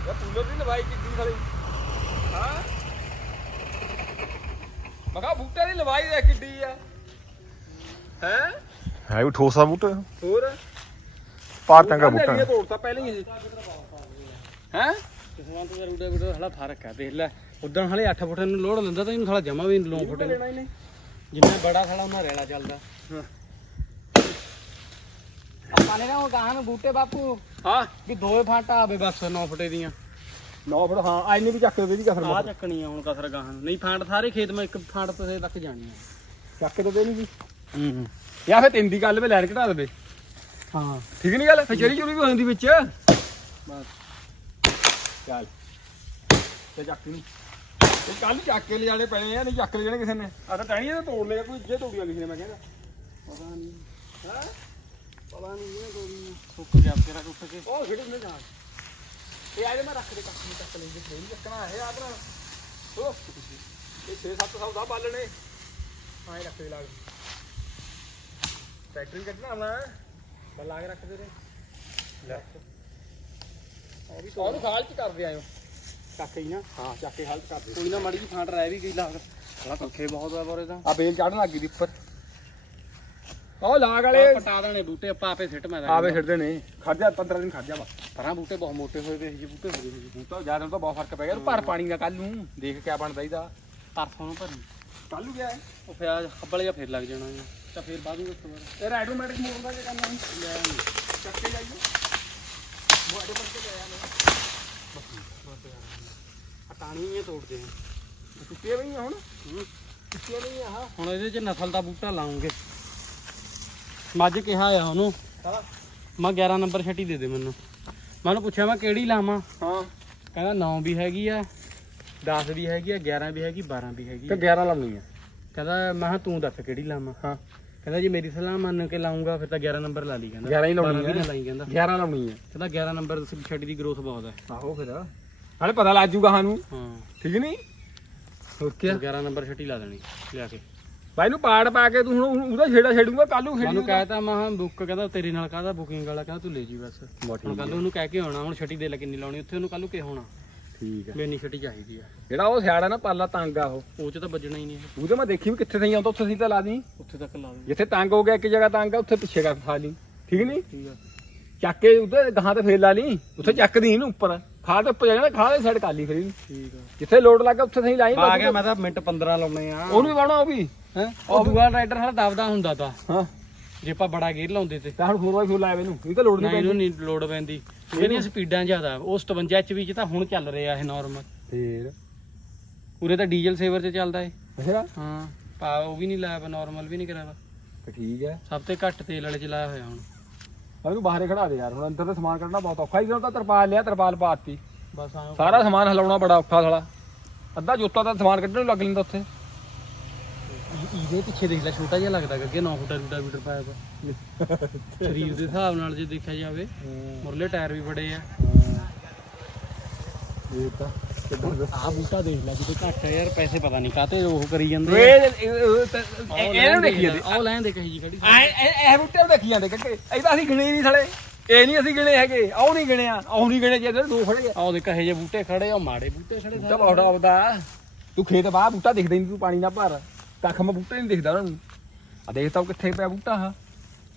ਇਹ ਪੂਲਰ ਦੀ ਲਵਾਈ ਕਿੱਡੀ ਖਲੀ ਹਾਂ ਮਗਾ ਬੂਟੇ ਦੀ ਲਵਾਈ ਦੇ ਕਿੱਡੀ ਆ। ਹੈ?
ਹੈ ਵੀ ਠੋਸਾ ਬੂਟਾ।
ਹੋਰ?
ਪਾਰ ਚੰਗਾ ਬੂਟਾ।
ਇਹ ਤੋੜਤਾ ਪਹਿਲਾਂ ਹੀ ਹੈ?
ਕਿਸਮਾਂ ਤੋਂ ਰੂਡੇ ਬੂਟੇ ਥੋੜਾ ਫ਼ਰਕ ਹੈ ਦੇਖ ਲੈ। ਉਦੋਂ ਹਲੇ 8 ਫੁੱਟ ਨੂੰ ਲੋਡ ਲੈਂਦਾ ਤਾਂ ਇਹਨੂੰ ਥੋੜਾ ਜਮਾ ਵੀ 9 ਫੁੱਟ ਜਿੰਨਾ ਬੜਾ ਥੜਾ ਉਹਨਾਂ ਰੇਲਾ ਚੱਲਦਾ।
ਹਾਂ।
ਆਪਾਂ ਨੇ ਨਾ ਉਹ ਗਾਹਾਂ ਨੂੰ ਬੂਟੇ ਬਾਪੂ
ਹਾਂ।
ਕਿ ਦੋਵੇਂ ਫਾਂਟਾ ਆਵੇ ਬਸ 9 ਫੁੱਟੇ ਦੀਆਂ।
9 ਫੁੱਟ ਹਾਂ ਐਨੇ ਵੀ ਚੱਕ ਦੇ ਦੀ ਕਸਰ
ਆ ਚੱਕਣੀ ਆ ਹੁਣ ਕਸਰ ਗਾਹਾਂ ਨੂੰ। ਨਹੀਂ ਫਾਂਟ ਸਾਰੇ ਖੇਤ ਮੈਂ ਇੱਕ ਫਾਂਟ ਤੋਂ ਤੱਕ ਜਾਣੀ ਆ।
ਚੱਕ ਦੇ ਦੇਣੀ ਜੀ।
ਹੂੰ
ਜਾਂ ਫਿਰ ਤਿੰਨ ਦੀ ਗੱਲ ਵੇ ਲੈਣ ਘਟਾ ਦੇਵੇ।
ਹਾਂ।
ਠੀਕ ਨਹੀਂ ਗੱਲ? ਫਿਰ ਚਰੀ ਚੁਰੀ ਵੀ ਹੋ ਜਾਂਦੀ ਵਿੱਚ।
ਬਸ।
ਚੱਲ। ਤੇ ਚੱਕ ਨੂੰ। ਇਹ ਕੱਲ ਚੱਕ ਕੇ ਲਿਜਾਣੇ ਪੈਣੇ ਆ ਨਹੀਂ ਚੱਕ ਲੈ ਜਾਣੇ ਕਿਸੇ ਨੇ। ਆ ਤਾਂ ਟਹਿਣੀਆਂ ਤਾਂ ਤੋੜ ਲਿਆ ਕੋਈ ਜੇ ਤੋੜੀਆਂ ਕਿਸੇ ਨੇ ਮੈਂ ਕਹਿੰਦਾ।
ਪਤਾ ਨਹੀਂ
ਹੈ?
ਪਤਾ ਨਹੀਂ ਇਹ ਕੋਈ ਸੁੱਕ ਗਿਆ ਤੇਰਾ ਟੁੱਟ ਕੇ।
ਉਹ ਖੇਡ ਨੇ ਜਾਣ। ਇਹ ਆਜੇ ਮੈਂ ਰੱਖ ਦੇ ਕੱਖ ਨੂੰ ਚੱਕ ਲੈਂਦੇ ਨਹੀਂ ਚੱਕਣਾ ਇਹ ਆਦਰਾ ਇਹ 6-7 ਸਾਲ ਦਾ ਬਾਲਣੇ ਆਏ ਰੱਖ ਦੇ। ਲਾਗ ਫੈਕਟਰੀ ਕੱਢਣਾ ਆਉਣਾ
ਬਸ ਲਾ ਕੇ ਰੱਖ ਦੇ ਰੇ
ਲੈ। ਉਹ ਵੀ ਉਹਨੂੰ ਖਾਲ ਚ ਕਰਦੇ ਆਇਓ।
ਚੱਕ ਹੀ ਨਾ।
ਹਾਂ ਚੱਕ ਕੇ ਹਾਲ ਚ ਕਰਦੇ।
ਕੋਈ ਨਾ ਮੜੀ ਜੀ ਫਾਂਟ ਰਹਿ ਵੀ ਗਈ ਲਾਗ ਬੜਾ ਪੱਖੇ ਬਹੁਤ ਆ ਬੋਰੇ ਤਾਂ।
ਆ ਬੇਲ ਚੜਨ ਲੱਗੀ ਦੀ ਉੱਪਰ। ਉਹ ਲਾਗ ਵਾਲੇ
ਪਟਾ ਦੇਣੇ ਬੂਟੇ ਆਪਾਂ ਆਪੇ ਸਿੱਟ ਮੈਂ
ਆਵੇ ਛੱਡਦੇ ਨੇ ਖੜ ਜਾ 15 ਦਿਨ ਖੜ ਜਾ ਬਸ।
ਪਰਾਂ ਬੂਟੇ ਬਹੁਤ ਮੋਟੇ ਹੋਏ ਵੇ ਜੀ ਬੂਟੇ ਹੋ ਗਏ
ਹੁਣ ਤਾਂ ਜ਼ਿਆਦਾ ਤਾਂ ਬਹੁਤ ਫ਼ਰਕ ਪੈ ਗਿਆ। ਤੂੰ ਭਰ ਪਾਣੀ ਦਾ ਕੱਲ ਨੂੰ ਦੇਖ ਕਿਆ ਬਣਦਾ ਇਹਦਾ।
ਪਰਸੋਂ ਨੂੰ ਭਰੀ
ਕੱਲ ਨੂੰ ਗਿਆ ਹੈ
ਉਹ ਫਿਰ ਹੱਬਲ ਜਾਂ ਫਿਰ ਲੱਗ ਜਾਣਾ ਹੈ ਤਾਂ ਫਿਰ ਬਾਅਦ ਵਿੱਚ ਦੁਬਾਰਾ।
ਇਹ ਆਟੋਮੈਟਿਕ ਮੋੜ ਦਾ ਕੀ ਕਰਨਾ ਹੁਣ ਲੈ ਆਉਣੀ। ਚੱਕ ਕੇ ਜਾਈਏ। ਉਹ ਆਟੋਮੈਟਿਕ ਲੈ ਆਇਆ
ਅਟਾਣੀ ਇਹ ਤੋੜਦੇ ਆ
ਟੁੱਟੇ ਵੀ ਹੁਣ।
ਹੂੰ।
ਟੁੱਟੇ ਨਹੀਂ ਆਹ।
ਹੁਣ ਇਹਦੇ ਚ ਨਸਲ ਦਾ ਬੂਟਾ ਲਾਉਂਗੇ। ਮੱਝ ਕਿਹਾ ਆ ਉਹਨੂੰ।
ਹਾਂ।
ਮੈਂ 11 ਨੰਬਰ ਛੱਟੀ ਦੇ ਦੇ ਮੈਨੂੰ। ਮੈਂ ਉਹਨੂੰ ਪੁੱਛਿਆ ਮੈਂ ਕਿਹੜੀ ਲਾਵਾਂ?
ਹਾਂ।
ਕਹਿੰਦਾ 9 ਵੀ ਹੈਗੀ ਆ 10 ਵੀ ਹੈਗੀ ਆ 11 ਵੀ ਹੈਗੀ 12 ਵੀ ਹੈਗੀ
ਤੇ
ਆ
11 ਲਾਉਣੀ ਆ।
ਕਹਿੰਦਾ ਮੈਂ ਕਿਹਾ ਤੂੰ ਦੱਸ ਕਿਹੜੀ ਲਾਵਾਂ?
ਹਾਂ।
ਕਹਿੰਦਾ ਜੇ ਮੇਰੀ ਸਲਾਹ ਮੰਨ ਕੇ ਲਾਉਂਗਾ ਫਿਰ ਤਾਂ 11 ਨੰਬਰ ਲਾ ਲਈ ਕਹਿੰਦਾ।
11 ਹੀ ਲਾਉਣੀ
12 ਵੀ
ਆ।
ਲਾਈ ਕਹਿੰਦਾ।
11 ਲਾਉਣੀ ਆ।
ਕਹਿੰਦਾ 11 ਨੰਬਰ ਛੱਡੀ ਦੀ ਗਰੋਥ ਬਹੁਤ ਹੈ
ਆਹੋ ਫਿਰ। ਨਾਲੇ ਪਤਾ ਲੱਗ ਜੂਗਾ ਸਾਨੂੰ।
ਹਾਂ।
ਠੀਕ ਨਹੀਂ? ਹੋਰ ਕੀ
11 ਨੰਬਰ ਛੱਟੀ ਲਾ ਦੇਣੀ ਲਿਆ ਕੇ।
ਬਾਈ ਨੂੰ ਪਾੜ ਪਾ ਕੇ ਤੂੰ ਹੁਣ ਉਹਦਾ ਛੇੜਾ ਛੇੜੂਗਾ ਕੱਲ ਨੂੰ
ਮੈਨੂੰ ਕਹਿਤਾ ਮੈਂ ਕਿਹਾ ਬੁੱਕ ਕਹਿੰਦਾ ਤੇਰੇ ਨਾਲ ਕਾਹਦਾ ਬੁਕਿੰਗ ਵਾਲਾ ਕਹਿੰਦਾ ਤੂੰ ਲੈ ਜੀ ਬਸ। ਹੁਣ ਕੱਲ ਉਹਨੂੰ ਕਹਿ ਕੇ ਆਉਣਾ ਹੁਣ ਛੱਟੀ ਦੇ ਲੈ ਕਿੰਨੀ ਲਾਉਣੀ ਉੱਥੇ ਉਹਨੂੰ ਕੱਲ ਨੂੰ ਕਿ ਹੋਣਾ।
ਠੀਕ
ਵੀ ਇੰਨੀ ਛੱਟੀ ਚਾਹੀਦੀ ਆ।
ਜਿਹੜਾ ਉਹ ਸਿਆੜਾ ਨਾ ਪਾਲਾ ਤੰਗ ਆ ਉਹ।
ਉਹ ਚ ਤਾਂ ਵੱਜਣਾ ਹੀ ਨਹੀਂ ਇਹ।
ਉਹਦੇ ਮੈਂ ਦੇਖੀ ਵੀ ਕਿੱਥੇ ਸਹੀ ਆਉਂਦਾ ਉੱਥੇ ਸਹੀ ਤਾਂ ਲਾ ਦੀ
ਉੱਥੇ ਤੱਕ ਲਾ ਦੇ
ਜਿੱਥੇ ਤੰਗ ਹੋ ਗਿਆ ਇੱਕ ਜਗ੍ਹਾ ਤੰਗ ਆ ਉੱਥੇ ਪਿੱਛੇ ਕਰ ਖਾ ਲਈ। ਠੀਕ ਨਹੀਂ?
ਠੀਕ ਆ।
ਚੱਕ ਕੇ ਉਹਦੇ ਗਾਹਾਂ ਤੇ ਫੇਰ ਲਾ ਲਈ। ਉੱਥੇ ਚੱਕਦੀ ਇਹਨੂੰ ਉੱਪਰ। ਖਾ ਤੇ ਉੱਪਰ ਜਾਣਾ ਖਾ ਦੇ ਸਾਈਡ ਕਰ ਲਈ ਫਿਰ ਇਹਨੂੰ।
ਠੀਕ ਆ।
ਜਿੱਥੇ ਲੋਡ ਲੱਗਾ ਉੱਥੇ ਸਹੀ ਲਾਈ।
ਆ ਗਿਆ ਮੈਂ ਤਾਂ ਮਿੰਟ 15 ਲਾਉਣੇ ਆ।
ਉਹਨੂੰ ਵੀ ਵਾਉਣਾ ਉਹ ਵੀ।
ਹੈ? ਉਹ ਦੂਆ ਰਾਈਡਰ ਸਾਡਾ ਦਬਦਾ ਹੁੰਦਾ ਤਾਂ।
ਹਾਂ।
ਜੇ ਆਪਾਂ ਬੜਾ ਗੇਅਰ ਲਾਉਂਦੇ ਤੇ।
ਤਾਂ ਹੁਣ 4x4 ਲਾਇਆ ਮੈਨੂੰ। ਇਹ ਤਾਂ ਲੋਡ ਨਹੀਂ
ਇਹਨੂੰ
ਪੈਂਦੀ।
ਨਹੀਂ ਲੋਡ ਪੈਂਦੀ। ਇਹਦੀਆਂ ਸਪੀਡਾਂ ਜ਼ਿਆਦਾ। ਉਹ 57 ਐਚਪੀ ਚ ਤਾਂ ਹੁਣ ਚੱਲ ਰਿਹਾ ਇਹ ਨਾਰਮਲ
ਫੇਰ?
ਉਰੇ ਤਾਂ ਡੀਜ਼ਲ ਸੇਵਰ ਤੇ ਚੱਲਦਾ ਏ
ਅੱਛਾ।
ਹਾਂ ਪਾ ਉਹ ਵੀ ਨਹੀਂ ਲਾਇਆ ਵਾ ਨਾਰਮਲ ਵੀ ਨਹੀਂ ਕਰਾਇਆ ਵਾ।
ਤੇ ਠੀਕ ਹੈ।
ਸਭ ਤੋਂ ਘੱਟ ਤੇਲ ਵਾਲੇ ਚ ਲਾਇਆ ਹੋਇਆ ਹੁਣ।
ਉਹਨੂੰ ਬਾਹਰੇ ਖੜਾ ਦੇ ਯਾਰ। ਹੁਣ ਅੰਦਰ ਤੇ ਸਮਾਨ ਕੱਢਣਾ ਬਹੁਤ ਔਖਾ। ਹੀ ਜਦੋਂ ਤਾਂ ਤਰਪਾਲ ਲਿਆ ਤਰਪਾਲ ਪਾਤੀ
ਬਸ
ਸਾਰਾ ਸਮਾਨ ਹਿਲਾਉਣਾ ਬੜਾ ਔਖਾ ਸਾਲਾ। ਅੱਧਾ ਜੋਤਾ ਦਾ ਸਮਾਨ ਕੱਢਣ ਨੂੰ ਲੱਗ ਲੈਂਦਾ ਉੱਥੇ।
ਇਹਦੇ ਪਿੱਛੇ ਦੇਖ ਲੈ ਛੋਟਾ ਜਿਹਾ ਲੱਗਦਾ ਕਿ 9 ਫੁੱਟਾ ਰੂਟਾ ਵੀਟਰ ਪਾਇਆ ਵਾ ਸਰੀਰ ਦੇ ਹਿਸਾਬ ਨਾਲ ਜੇ ਦੇਖਿਆ ਜਾਵੇ ਮੁਰਲੇ ਟਾਇਰ ਵੀ ਬੜੇ ਆ।
ਇਹ ਤਾਂ
ਆਹ ਬੂਟਾ ਦੇਖ ਲੈ ਕਿਤੇ ਘੱਟ ਆ ਯਾਰ ਪੈਸੇ ਪਤਾ ਨਹੀਂ ਕਾਤੇ ਉਹ ਕਰੀ ਜਾਂਦੇ ਆ।
ਇਹਨੂੰ ਦੇਖੀ ਜਾਂਦੇ।
ਆਹ ਲੈਣ ਦੇ ਕਹੀ ਜੀ ਖੜੀ
ਇਹ ਬੁੱਟੇ ਨੂੰ ਦੇਖੀ ਜਾਂਦੇ ਕੱਕੇ। ਇਹ ਤਾਂ ਅਸੀਂ ਗਿਣੇ ਨਹੀਂ ਥਲੇ ਇਹ ਨਹੀਂ ਅਸੀਂ ਗਿਣੇ ਹੈਗੇ। ਆਉ ਨਹੀਂ ਗਿਣਿਆ। ਆਉ ਨਹੀਂ ਗਿਣੇ ਜੇ ਦੋ ਖੜੇ ਆ।
ਆਹ ਦੇ ਕਹੇ ਜੇ ਬੂਟੇ ਖੜੇ ਆ ਮਾੜੇ ਬੂਟੇ ਖੜੇ
ਆਉਂਦਾ ਤੂੰ ਖੇਤ ਬਾਹ ਬੂਟਾ ਦਿਖਦਾ ਨਹੀਂ ਤੂੰ ਪਾਣੀ ਨਾਲ ਭਰ। ਕੱਖ ਮੈਂ ਬੂਟੇ ਨਹੀਂ ਦਿਖਦਾ ਉਹਨਾਂ ਨੂੰ। ਆ ਦੇਖ ਤਾਂ ਉਹ ਕਿੱਥੇ ਪਿਆ ਬੂਟਾ ਆ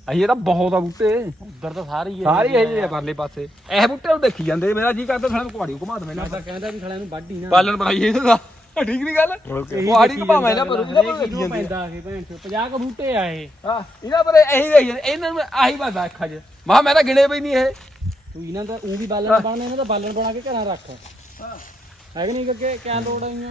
ਅਹੀਂ ਇਹ ਤਾਂ ਬਹੁਤ ਆ ਬੂਟੇ।
ਉਧਰ ਤਾਂ ਸਾਰੇ ਹੀ ਆ।
ਸਾਰੇ ਇਹ ਜਿਹੇ ਆ ਪਰਲੇ ਪਾਸੇ। ਇਹ ਬੂਟੇ ਨੂੰ ਦੇਖੀ ਜਾਂਦੇ ਮੇਰਾ ਜੀ ਕਰਦਾ ਸਾਨੂੰ ਕੁਹਾੜੀ ਘੁਮਾ ਦਵੇਂ ਨਾ।
ਮੈਂ ਤਾਂ ਕਹਿੰਦਾ ਵੀ ਖੜਿਆਂ ਨੂੰ ਵੱਢੀ ਨਾ।
ਪਾਲਣ ਬਣਾਈਏ ਇਹਦਾ ਠੀਕ ਨਹੀਂ ਗੱਲ? ਕੁਹਾੜੀ ਘੁਮਾਵੇਂ ਨਾ ਪਰ ਇਹਦਾ ਪਰ ਦੇਖੀ ਜਾਂਦੇ।
ਪੈਂਦਾ ਆ ਕੇ ਭੈਣ ਚੋ 50 ਕ ਬੂਟੇ ਆਏ
ਹਾਂ ਇਹਦਾ ਪਰ ਇਹੀ ਦੇਖੀ ਜਾਂਦੇ। ਇਹਨਾਂ ਨੂੰ ਆਹੀ ਬਸ ਅੱਖਾਂ 'ਚ। ਮਾ ਮੈਂ ਤਾਂ ਗਿਣੇ ਵੀ ਨਹੀਂ ਇਹ।
ਤੂੰ ਇਹਨਾਂ ਦਾ ਉਹ ਵੀ ਬਾਲਣ ਬਣਨੇ ਇਹਨਾਂ ਦਾ ਬਾਲਣ ਬਣਾ ਕੇ ਘਰਾਂ ਰੱਖ। ਹੈ। ਕਿ ਨਹੀਂ ਕਿ ਕਿਆ ਲੋੜ ਆਈਆਂ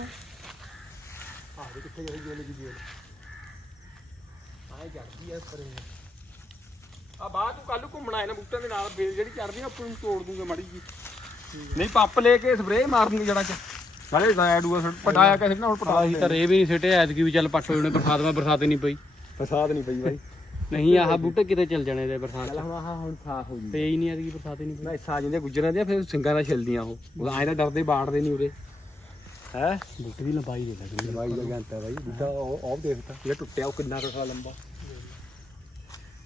ਆ ਬਾਅਦ ਤੂੰ ਕੱਲ ਨੂੰ ਘੁੰਮਣਾ ਇਹਨਾਂ ਬੂਟਿਆਂ ਦੇ ਨਾਲ ਫੇਰ ਜਿਹੜੀ ਚੜਦੀ ਨਾ ਉੱਪਰ ਨੂੰ ਤੋੜ ਦੂੰਗਾ ਮੜੀ ਜੀ ਨਹੀਂ ਪੰਪ ਲੈ ਕੇ ਸਪਰੇਅ ਮਾਰ ਦੂੰਗੇ ਜੜਾਂ 'ਚ। ਨਾਲੇ ਡਾਇਡੂਆ ਪਟਾਇਆ ਕਿਸੇ ਨਾ ਹੁਣ ਪਟਾ
ਅਸੀਂ ਤਾਂ ਰੇ ਵੀ ਨਹੀਂ ਸਿੱਟੇ ਐਤਕੀ ਵੀ ਚੱਲ ਪੱਟ ਹੋਣੇ ਬਰਸਾਤ ਮੈਂ ਬਰਸਾਤ ਹੀ ਨਹੀਂ ਪਈ।
ਫਸਾਦ ਨਹੀਂ ਪਈ ਬਾਈ।
ਨਹੀਂ ਆਹ ਬੂਟੇ ਕਿਤੇ ਚੱਲ ਜਾਣੇ ਤੇ ਬਰਸਾਤ
ਚੱਲ ਹੁਣ ਆਹ ਹੁਣ ਸਾਫ਼ ਹੋ ਜੀ
ਪਈ ਹੀ ਨਹੀਂ ਐਤਕੀ ਬਰਸਾਤ ਹੀ ਨਹੀਂ ਪਈ
ਨਾ ਸਾ ਜਾਂਦੇ ਗੁੱਜਰਾਂ ਦੀਆਂ ਫਿਰ ਸਿੰਘਾਂ ਨਾਲ ਛਿਲਦੀਆਂ ਉਹ। ਉਹ ਐਂ ਤਾਂ ਡਰਦੇ ਬਾੜਦੇ ਨਹੀਂ ਉਰੇ। ਹੈ?
ਬੂਟੇ ਦੀ ਲੰਬਾਈ ਦੇ ਲੱਗੀ
ਲੰਬਾਈ ਦਾ ਗੰਤਾ ਬਾਈ। ਬੂਟਾ ਉਹ ਉਹ ਦੇਖਤਾ ਜਿਹੜਾ ਟੁੱਟਿਆ ਉਹ ਕਿੰਨਾ ਕੁ ਲੰਬਾ?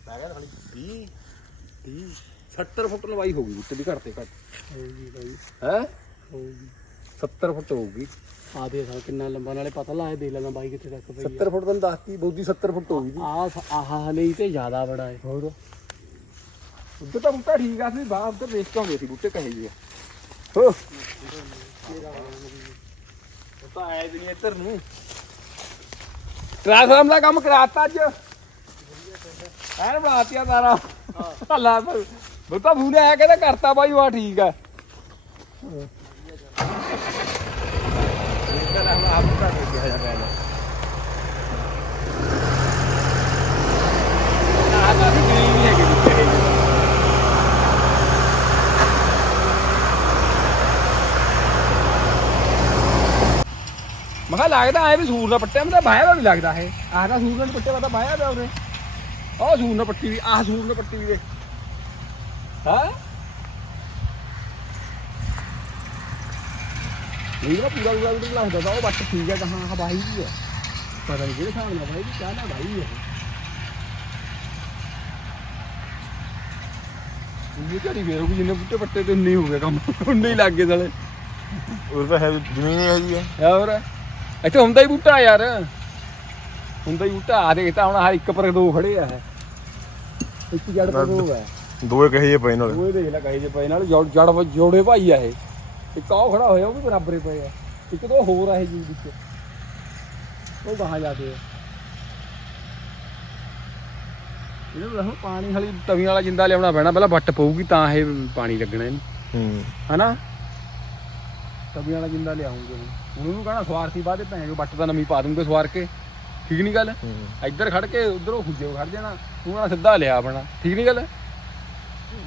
ਪੈ ਗਿਆ ਖਾਲੀ 20 30 70 ਫੁੱਟ ਲੰਬਾਈ ਹੋਊਗੀ ਬੂਟੇ ਦੀ ਘੱਟ ਤੇ ਘੱਟ।
ਹੋਊਗੀ ਬਾਈ।
ਹੈ?
ਹੋਊਗੀ।
70 ਫੁੱਟ ਹੋਊਗੀ।
ਆ ਦੇ ਸਾ ਕਿੰਨਾ ਲੰਬਾ ਨਾਲੇ ਪਤਾ ਲਾਏ ਦੇ ਲੈ ਲੰਬਾਈ ਕਿੱਥੇ ਤੱਕ ਪਈ
70 ਫੁੱਟ ਤੈਨੂੰ ਦੱਸਤੀ ਬੋਦੀ 70 ਫੁੱਟ ਹੋਊਗੀ ਜੀ।
ਆ ਆਹ ਹਲੇ ਤੇ ਜ਼ਿਆਦਾ ਬੜਾ ਹੈ
ਹੋਰ? ਉੱਧਰ ਤਾਂ ਬੂਟਾ ਠੀਕ ਆ ਸੀ ਬਾਹਰ ਉੱਧਰ ਵੇਚ ਕੇ ਆਉਂਦੇ ਸੀ ਬੂਟੇ ਕਹੇ ਜੀ ਹੋ। ਉਹ ਤਾਂ ਆਏ ਵੀ ਨਹੀਂ ਇੱਧਰ ਨੂੰ। ਟ੍ਰਾਂਸਫਾਰਮ ਦਾ ਕੰਮ ਕਰਾਤਾ ਅੱਜ। ਐਨ ਬਣਾਤੀਆ ਤਾਰਾ ਅੱਲਾ ਬੁੱਤਾ ਫੂਨੇ ਆਇਆ ਕਹਿੰਦਾ ਕਰਤਾ ਬਾਈ ਵਾ ਠੀਕ ਆ। ਆਪ ਤਾਂ ਨਹੀਂ ਕਿਹਾ ਜਾ ਪੈਣਾ ਆਹ ਤਾਂ ਵੀ ਗਰੀਬ ਹੀ ਹੈਗੇ ਬੁੱਤੇ ਇਹ ਜਿਹੇ। ਮੈਂ ਕਿਹਾ ਲੱਗਦਾ ਐ ਵੀ ਸੂਰ ਨਾਲ ਪੱਟਿਆ ਮੈਂ ਬਾਇਆ ਵੀ ਲੱਗਦਾ ਹੈ ਆਹ ਤਾਂ ਸੂਰ ਨਾਲ ਪੱਟਿਆ ਵਾ ਤਾਂ ਬਾਇਆ ਪਿਆ ਉਹਨੇ। ਆਹ ਸੂਰ ਨਾਲ ਪੱਟੀ ਵੀ ਆਹ ਸੂਰ ਨਾਲ ਪੱਟੀ ਵੀ ਦੇ ਹਾਂ? ਨਹੀਂ ਨਾ ਪੂਰਾ ਪੂਰਾ ਵੀ ਲੱਗਦਾ ਤਾਂ ਉਹ ਬੱਟ ਠੀਕ ਹੈ ਕਹਾਂ ਹਾਂ ਬਾਈ ਵੀ ਹੈ ਪਤਾ ਨਹੀਂ ਕਿਹੜੇ ਹਿਸਾਬ ਨਾਲ ਬਾਈ ਵੀ ਕਿਆ ਨਾ ਬਾਈ ਹੈ ਉਨੀ ਘੜੀ ਵੇਰੋਗੀ ਜਿੰਨੇ ਬੁੱਟੇ ਪੱਟੇ ਤੇ ਉਨੀ ਹੋ ਗਿਆ ਕੰਮ। ਉਨੇ ਹੀ ਲੱਗ ਗਏ ਸਾਲੇ।
ਉਹ ਤਾਂ ਹੈ ਜ਼ਮੀਨ ਹੈਗੀ ਆ।
ਹੋਰ? ਇੱਥੇ ਹੁੰਦਾ ਹੀ ਬੂਟਾ ਯਾਰ। ਹੁੰਦਾ ਹੀ ਬੂਟਾ ਆ ਦੇਖਤਾ ਹੁਣ ਆਹ ਇੱਕ ਪਰ ਦੋ ਖੜੇ ਆ। ਇੱਕ ਜੜ ਤੋਂ ਦੋ ਹੈ
ਦੋਏ ਕਹੇ ਜੇ ਪਏ ਨਾਲ।
ਉਹ ਦੇਖ ਲੈ ਕਹੇ ਜੇ ਪਏ ਨਾਲ ਜੜ ਜੜ ਭਾਈ ਆ ਇਹ। ਇੱਕ ਆਹ ਖੜਾ ਹੋਇਆ ਉਹ ਵੀ ਬਰਾਬਰੇ ਪਏ ਆ। ਇੱਕ ਦੋ ਹੋਰ ਆ ਇਹ ਜੀ ਵਿੱਚ। ਉਹ ਕਹਾਂ ਜਾਂਦੇ ਆ। ਇਹਨੂੰ ਦੇਖੋ ਪਾਣੀ ਹਲੀ ਤਵੀਆਂ ਵਾਲਾ ਜਿੰਦਾ ਲਿਆਉਣਾ ਪੈਣਾ ਪਹਿਲਾਂ ਵੱਟ ਪਊਗੀ ਤਾਂ ਇਹ ਪਾਣੀ ਲੱਗਣਾ ਇਹਨੂੰ।
ਹੂੰ।
ਹਨਾ? ਤਵੀਆਂ ਵਾਲਾ ਜਿੰਦਾ ਲਿਆਉਂਗੇ ਹੁਣ ਉਹਨੂੰ ਕਹਣਾ ਸਵਾਰਤੀ ਬਾਅਦ ਭੈਣ ਜੋ ਵੱਟ ਦਾ ਨਵੀਂ ਪਾ ਦੂੰਗੇ ਸਵਾਰ ਕੇ। ਠੀਕ ਨਹੀਂ ਗੱਲ? ਇੱਧਰ ਖੜ ਕੇ ਉਧਰੋਂ ਖੁੱਜੇ ਖੜ ਜਾਣਾ। ਤੂੰ ਨਾ ਸਿੱਧਾ ਲਿਆ ਆਪਣਾ। ਠੀਕ ਨਹੀਂ ਗੱਲ?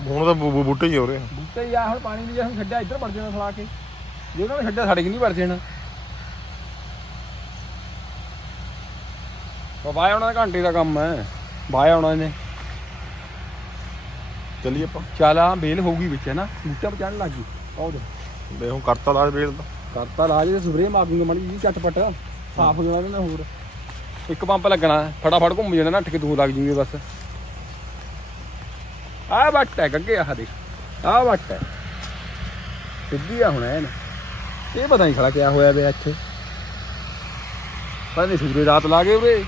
ਹੁਣ ਤਾਂ ਬੂ- ਬੂ- ਬੂਟੇ ਹੀ ਹੋ ਰਹੇ
ਬੂਟੇ ਯਾ ਹੁਣ ਪਾਣੀ ਨਹੀਂ ਜੇ ਹੁਣ ਛੱਡਿਆ ਇੱਧਰ ਵੜ ਜਾਣਾ ਸਲਾ ਕੇ। ਜੇ ਉਹਨਾਂ ਨੇ ਛੱਡਿਆ ਸਾਡੇ ਕਿ ਨਹੀਂ ਵੜ ਜਾਣਾ? ਉਹ ਬਾਏ ਆਉਣਾ ਘੰਟੇ ਦਾ ਕੰਮ ਹੈ। ਬਾਏ ਆਉਣਾ ਇਹਨੇ।
ਚੱਲੀਏ ਆਪਾਂ।
ਚੱਲ ਆ ਬੇਲ ਹੋਊਗੀ ਵਿੱਚ ਹੈ ਨਾ? ਬੂਟਾ ਚੜਨ ਲੱਗ ਗਈ। ਆਉ ਦੇ
ਦੇ ਹੁਣ ਕਰਤਾ ਲਾਜ ਵੇਲ ਦਾ
ਕਰਤਾ ਲਾਜ ਦੇ ਸਪਰੇ ਮਾਰੂੰਗਾ ਮੜੀ ਜੀ ਝਟਪਟ ਸਾਫ਼ ਹੋ ਜਾਣਾ ਨਾਲ ਹੋਰ। ਇੱਕ ਪੰਪ ਲੱਗਣਾ ਫਟਾਫਟ ਘੁੰਮ ਜਾਣਾ ਨੱਠ ਕੇ ਦੂਰ ਲੱਗ ਜੂਗੇ ਬਸ। ਆਹ ਵੱਟ ਹੈ ਗੱਗੇ ਆਹ ਦੇਖ ਆਹ ਵੱਟ ਹੈ। ਸਿੱਧੀ ਆ ਹੁਣ ਐਨ। ਇਹ ਪਤਾ ਨਹੀਂ ਖੜਾ ਕਿਆ ਹੋਇਆ ਵੇ ਇੱਥੇ। ਪਤਾ ਨਹੀਂ ਸੂਰੇ ਰਾਤ ਲਾ ਗਏ ਉਰੇ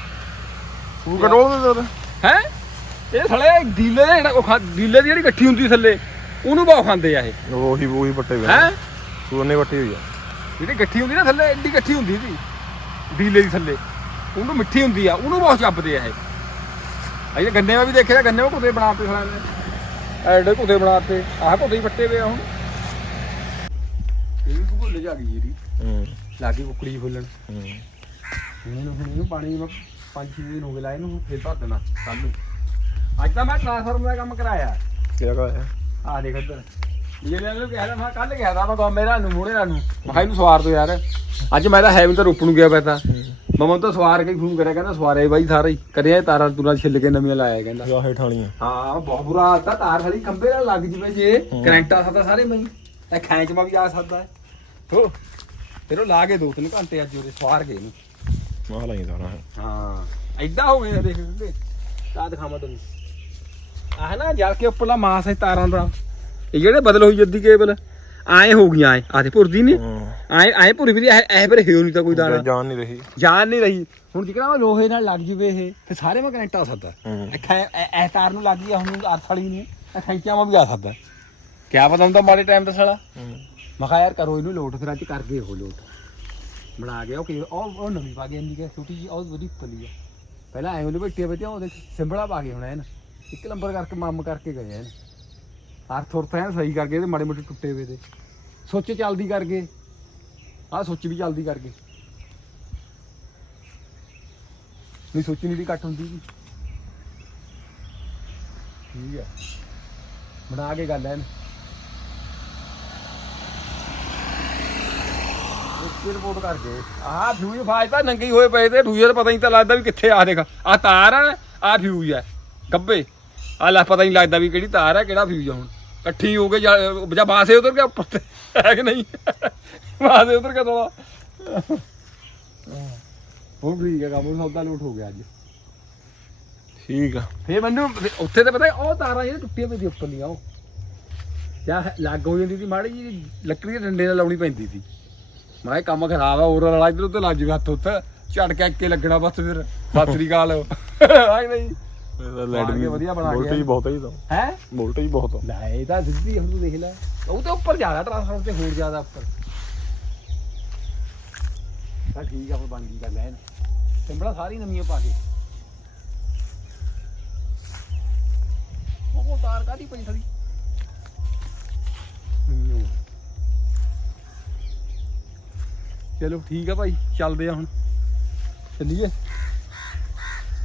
ਤੂੰ ਕੰਟਰੋਲ ਦੇ ਦੇ
ਹੈ? ਇਹ ਥਲੇ ਡੀਲੇ ਦੇ ਜਿਹੜਾ ਉਹ ਖਾ- ਡੀਲੇ ਦੀ ਜਿਹੜੀ ਇਕੱਠੀ ਹੁੰਦੀ ਥੱਲੇ ਉਹਨੂੰ ਬਹੁਤ ਖਾਂਦੇ ਆ ਇਹ।
ਉਹੀ ਉਹੀ ਪੱਟੇ ਵੇ
ਹੈ?
ਤੂੰ ਉਹਨੇ ਪੱਟੀ ਹੋਈ ਆ।
ਜਿਹੜੀ ਇਕੱਠੀ ਹੁੰਦੀ ਨਾ ਥੱਲੇ ਐਡੀ ਇਕੱਠੀ ਹੁੰਦੀ ਸੀ। ਡੀਲੇ ਦੀ ਥੱਲੇ। ਉਹਨੂੰ ਮਿੱਠੀ ਹੁੰਦੀ ਆ ਉਹਨੂੰ ਬਹੁਤ ਚੱਬਦੇ ਆ ਇਹ। ਅਜੇ ਗੰਨੇ ਮੈਂ ਵੀ ਦੇਖਿਆ ਗੰਨੇ ਉਹ ਕੁੱਤੇ ਬਣਾਤੇ ਸਾਲੇ ਨੇ। ਐਡੇ ਕੁੱਤੇ ਬਣਾਤੇ ਆਹ ਕੁੱਤੇ ਹੀ ਪੱਟੇ ਵੇ ਆ ਹੁਣ। ਇਹ ਵੀ ਭੁੱਲ ਜਾ ਗਈ ਜਿਹੜੀ
ਹੂੰ।
ਲਾਗੀ ਕੁਕੜੀ ਫੁੱਲਣ
ਹੂੰ।
ਇਹਨੂੰ ਹੁਣ ਇਹਨੂੰ ਪਾਣੀ ਮੈਂ ਪੰਜ ਛੇ ਦਿਨ ਹੋ ਗਏ ਲਾਏ ਨੂੰ ਫੇਰ ਭਰ ਦੇਣਾ ਕੱਲ ਨੂੰ। ਅੱਜ ਤਾਂ ਮੈਂ ਟ੍ਰਾਂਸਫਾਰਮਰ ਦਾ ਕੰਮ ਕਰਾਇਆ।
ਕਿਆ ਕਰਾਇਆ?
ਆ ਦੇਖ ਇੱਧਰ। ਜਿਹੜੇ ਨੂੰ ਕਿਹਾ ਮੈਂ ਕੱਲ ਗਿਆ ਤਾਂ ਮੈਂ ਕਹਾਂ ਮੇਰਾ ਨੂੰ ਮੂਹਰੇ ਨੂੰ। ਮੈਂ ਕਿਹਾ ਇਹਨੂੰ ਸਵਾਰ ਦੋ ਯਾਰ। ਅੱਜ ਮੈਂ ਤਾਂ ਹੈਵਨ ਤਾਂ ਰੋਪਣ ਨੂੰ ਗਿਆ ਪਿਆ ਤਾਂ। ਮਮਨ ਤਾਂ ਸਵਾਰ ਕੇ ਫੋਨ ਕਰਿਆ ਕਹਿੰਦਾ ਸਵਾਰੇ ਬਾਈ ਸਾਰਾ। ਹੀ ਕਰਿਆ ਤਾਰਾਂ ਤੁਰਾਂ ਛਿੱਲ ਕੇ ਨਵੀਆਂ ਲਾਇਆ ਕਹਿੰਦਾ।
ਜਾ ਹੇਠ ਵਾਲੀਆਂ
ਹਾਂ ਬਹੁਤ ਬੁਰਾ ਹਾਲ ਤਾਂ ਤਾਰ ਖੜੀ ਖੰਬੇ ਨਾਲ ਲੱਗ ਜਵੇ ਜੇ। ਕਰੰਟ ਆ ਸਕਦਾ ਸਾਰੇ ਮੈਂ ਇਹ ਖੈਂਚ ਮਾ ਵੀ ਆ ਸਕਦਾ ਹੈ। ਹੋ ਫਿਰ ਉਹ ਲਾ ਕੇ ਦੋ ਤਿੰਨ ਘੰਟੇ ਅੱਜ ਉਹਦੇ ਸਵਾਰ ਗਏ ਨੂੰ।
ਮਾਹ ਲਾਈ ਸਾਰਾ
ਹਾਂ ਐਦਾਂ ਹੋ ਗਿਆ ਦੇਖ। ਤੇ ਦਿਖਾਵਾਂ ਤੈਨੂੰ। ਆਹ ਨਾ ਜਲ ਕੇ ਉੱਪਰਲਾ ਮਾਸ ਹੈ ਤਾਰਾਂ ਦਾ। ਇਹ ਜਿਹੜੇ ਬਦਲ ਹੋਈ ਜੱਦੀ ਕੇਬਲ ਆਏ ਹੋ ਗਈਆਂ ਆਏ ਆਦੇ ਭੁਰਦੀ
ਹੂੰ।
ਆਏ ਆਏ ਭੁਰ ਵੀ ਐ ਐ ਪਰ ਹਿਓ ਨਹੀਂ ਤਾਂ ਕੋਈ ਦਾਣਾ।
ਜਾਨ ਨਹੀਂ ਰਹੀ।
ਜਾਨ ਨਹੀਂ ਰਹੀ। ਹੁਣ ਜਿਕਣਾ ਲੋਹੇ ਨਾਲ ਲੱਗ ਜਵੇ ਇਹ ਫਿਰ ਸਾਰੇ ਮੈਂ ਕਰੰਟ ਆ ਸਕਦਾ। ਇਹ ਤਾਰ ਨੂੰ ਲੱਗ ਹੁਣ ਅਰਥ ਵਾਲੀ ਨੇ ਇਹ ਖੈਂਚਾਂ ਮਾ ਵੀ ਆ ਸਕਦਾ। ਕਿਆ ਪਤਾ ਹੁੰਦਾ ਮਾੜੇ ਟਾਈਮ ਤੇ ਸਾਲਾ। ਮੈਂ ਕਿਹਾ ਯਾਰ ਕਰੋ ਇਹਨੂੰ ਲੋਟ ਫਿਰ ਅੱਜ ਕਰ ਗਏ ਉਹ ਲੋਟ। ਬਣਾ ਗਿਆ ਉਹ ਕੀ ਉਹ ਨਵੀਂ ਪਾ ਕੇ ਇੰਨੀ ਕਿ ਛੋਟੀ ਜੀ ਉਹ ਵਧੀਆ ਪਲੀ ਆ। ਪਹਿਲਾਂ ਐਵੇਂ ਲਪੇਟੇ ਬਤੇ ਉਹ ਦੇਖ ਸਿੰਬਲਾ ਪਾ ਕੇ ਹੋਣਾ ਇਹਨ। ਇੱਕ ਨੰਬਰ ਕਰਕੇ ਮੰਮ ਕਰਕੇ ਗਏ ਇਹਨ। ਅਰਥ ਉਰਥ ਐਨ ਸਹੀ ਕਰਕੇ ਇਹਦੇ ਮਾੜੇ ਮੋਟੇ ਟੁੱਟੇ ਹੋਏ ਤੇ। ਸੁੱਚ ਚੱਲਦੀ ਕਰਕੇ ਆਹ ਸੁੱਚ ਵੀ ਚੱਲਦੀ ਕਰਕੇ ਨਹੀਂ, ਸੁੱਚ ਨਹੀਂ ਦੀ ਕੱਟ ਹੁੰਦੀ ਜੀ। ਠੀਕ ਹੈ। ਬਣਾ ਕੇ ਗੱਲ ਐਨ। ਇੱਕ ਰਿਪੋਰਟ ਕਰਕੇ ਆਹ ਫਿਊਜ਼ ਫਾਜ ਤਾਂ ਨੰਗੇ ਹੋਏ ਪਏ ਤੇ ਫਿਊਜ਼ ਪਤਾ ਨਹੀਂ ਤਾਂ ਲੱਗਦਾ ਵੀ ਕਿੱਥੇ ਆ ਦੇਖ। ਆ ਤਾਰ ਆ ਆ ਫਿਊਜ਼ ਹੈ ਗੱਬੇ। ਆ ਲੈ ਪਤਾ ਨਹੀਂ ਲੱਗਦਾ ਵੀ ਕਿਹੜੀ ਤਾਰ ਆ ਕਿਹੜਾ ਫਿਊਜ਼ ਆ ਹੁਣ। ਇਕੱਠੀ ਹੋ ਕੇ ਜਾਂ ਬਾਸੇ ਉਤਰ ਗਿਆ ਉੱਪਰ ਤੇ। ਹੈ ਕਿ ਨਹੀਂ? ਬਾਸੇ ਉਤਰ ਗਿਆ ਥੋੜਾ ਹੁਣ ਠੀਕ ਹੈ ਕੰਮ ਸੌਦਾ ਲੂਟ ਹੋ ਗਿਆ ਅੱਜ।
ਠੀਕ ਆ।
ਫੇਰ ਮੈਨੂੰ ਉੱਥੇ ਤੇ ਪਤਾ ਉਹ ਤਾਰਾਂ ਜਿਹੜੀਆਂ ਟੁੱਟੀਆਂ ਪਈਆਂ ਉੱਪਰਲੀਆਂ ਉਹ। ਜਾਂ ਲੱਗ ਹੋ ਜਾਂਦੀ ਸੀ ਮਾੜੀ ਜੀ ਲੱਕੜੀ ਦੇ ਡੰਡੇ ਨਾਲ ਲਾਉਣੀ ਪੈਂਦੀ ਸੀ। ਮੈਂ ਕੰਮ ਖਰਾਬ ਆ ਹੋਰ ਵਾਲਾ ਇਧਰ ਉੱਤੇ ਲੱਗ ਜਵੇ ਹੱਥ ਉੱਤੇ। ਝਟਕਾ ਇੱਕੇ ਲੱਗਣਾ ਬਸ ਫਿਰ। ਸਤਿ ਸ੍ਰੀ ਅਕਾਲ। ਆਈ ਨਹੀਂ?
ਇਹਦਾ
ਬਣਾ ਕੇ ਵਧੀਆ ਬਣਾ ਕੇ
ਵੋਲਟੇਜ
ਆਇਆ।
ਬਹੁਤ ਹੈ ਇਹਦਾ
ਹੈ?
ਵੋਲਟੇਜ ਬਹੁਤ ਆ।
ਲੈ ਇਹ ਤਾਂ ਸਿੱਧੀ ਹੁਣ ਤੂੰ ਦੇਖ ਲੈ। ਉਹ ਤੇ ਉੱਪਰ ਜ਼ਿਆਦਾ ਟ੍ਰਾਂਸਫਾਰਮਰ ਤੇ ਹੋਰ ਜ਼ਿਆਦਾ ਉੱਪਰ। ਤਾਂ ਠੀਕ ਆ ਫਿਰ ਬਣ ਗਈ ਗੱਲ ਐਨ। ਸਿੰਬੜਾ ਸਾਰੀ ਨਵੀਆਂ ਪਾ ਕੇ। ਉਹ ਤਾਰ ਕਾਦੀ ਪਈ ਸਾਰੀ? ਨਵੀਆਂ। ਚਲੋ ਠੀਕ ਆ ਭਾਈ ਚੱਲਦੇ ਆ ਹੁਣ। ਚੱਲੀਏ।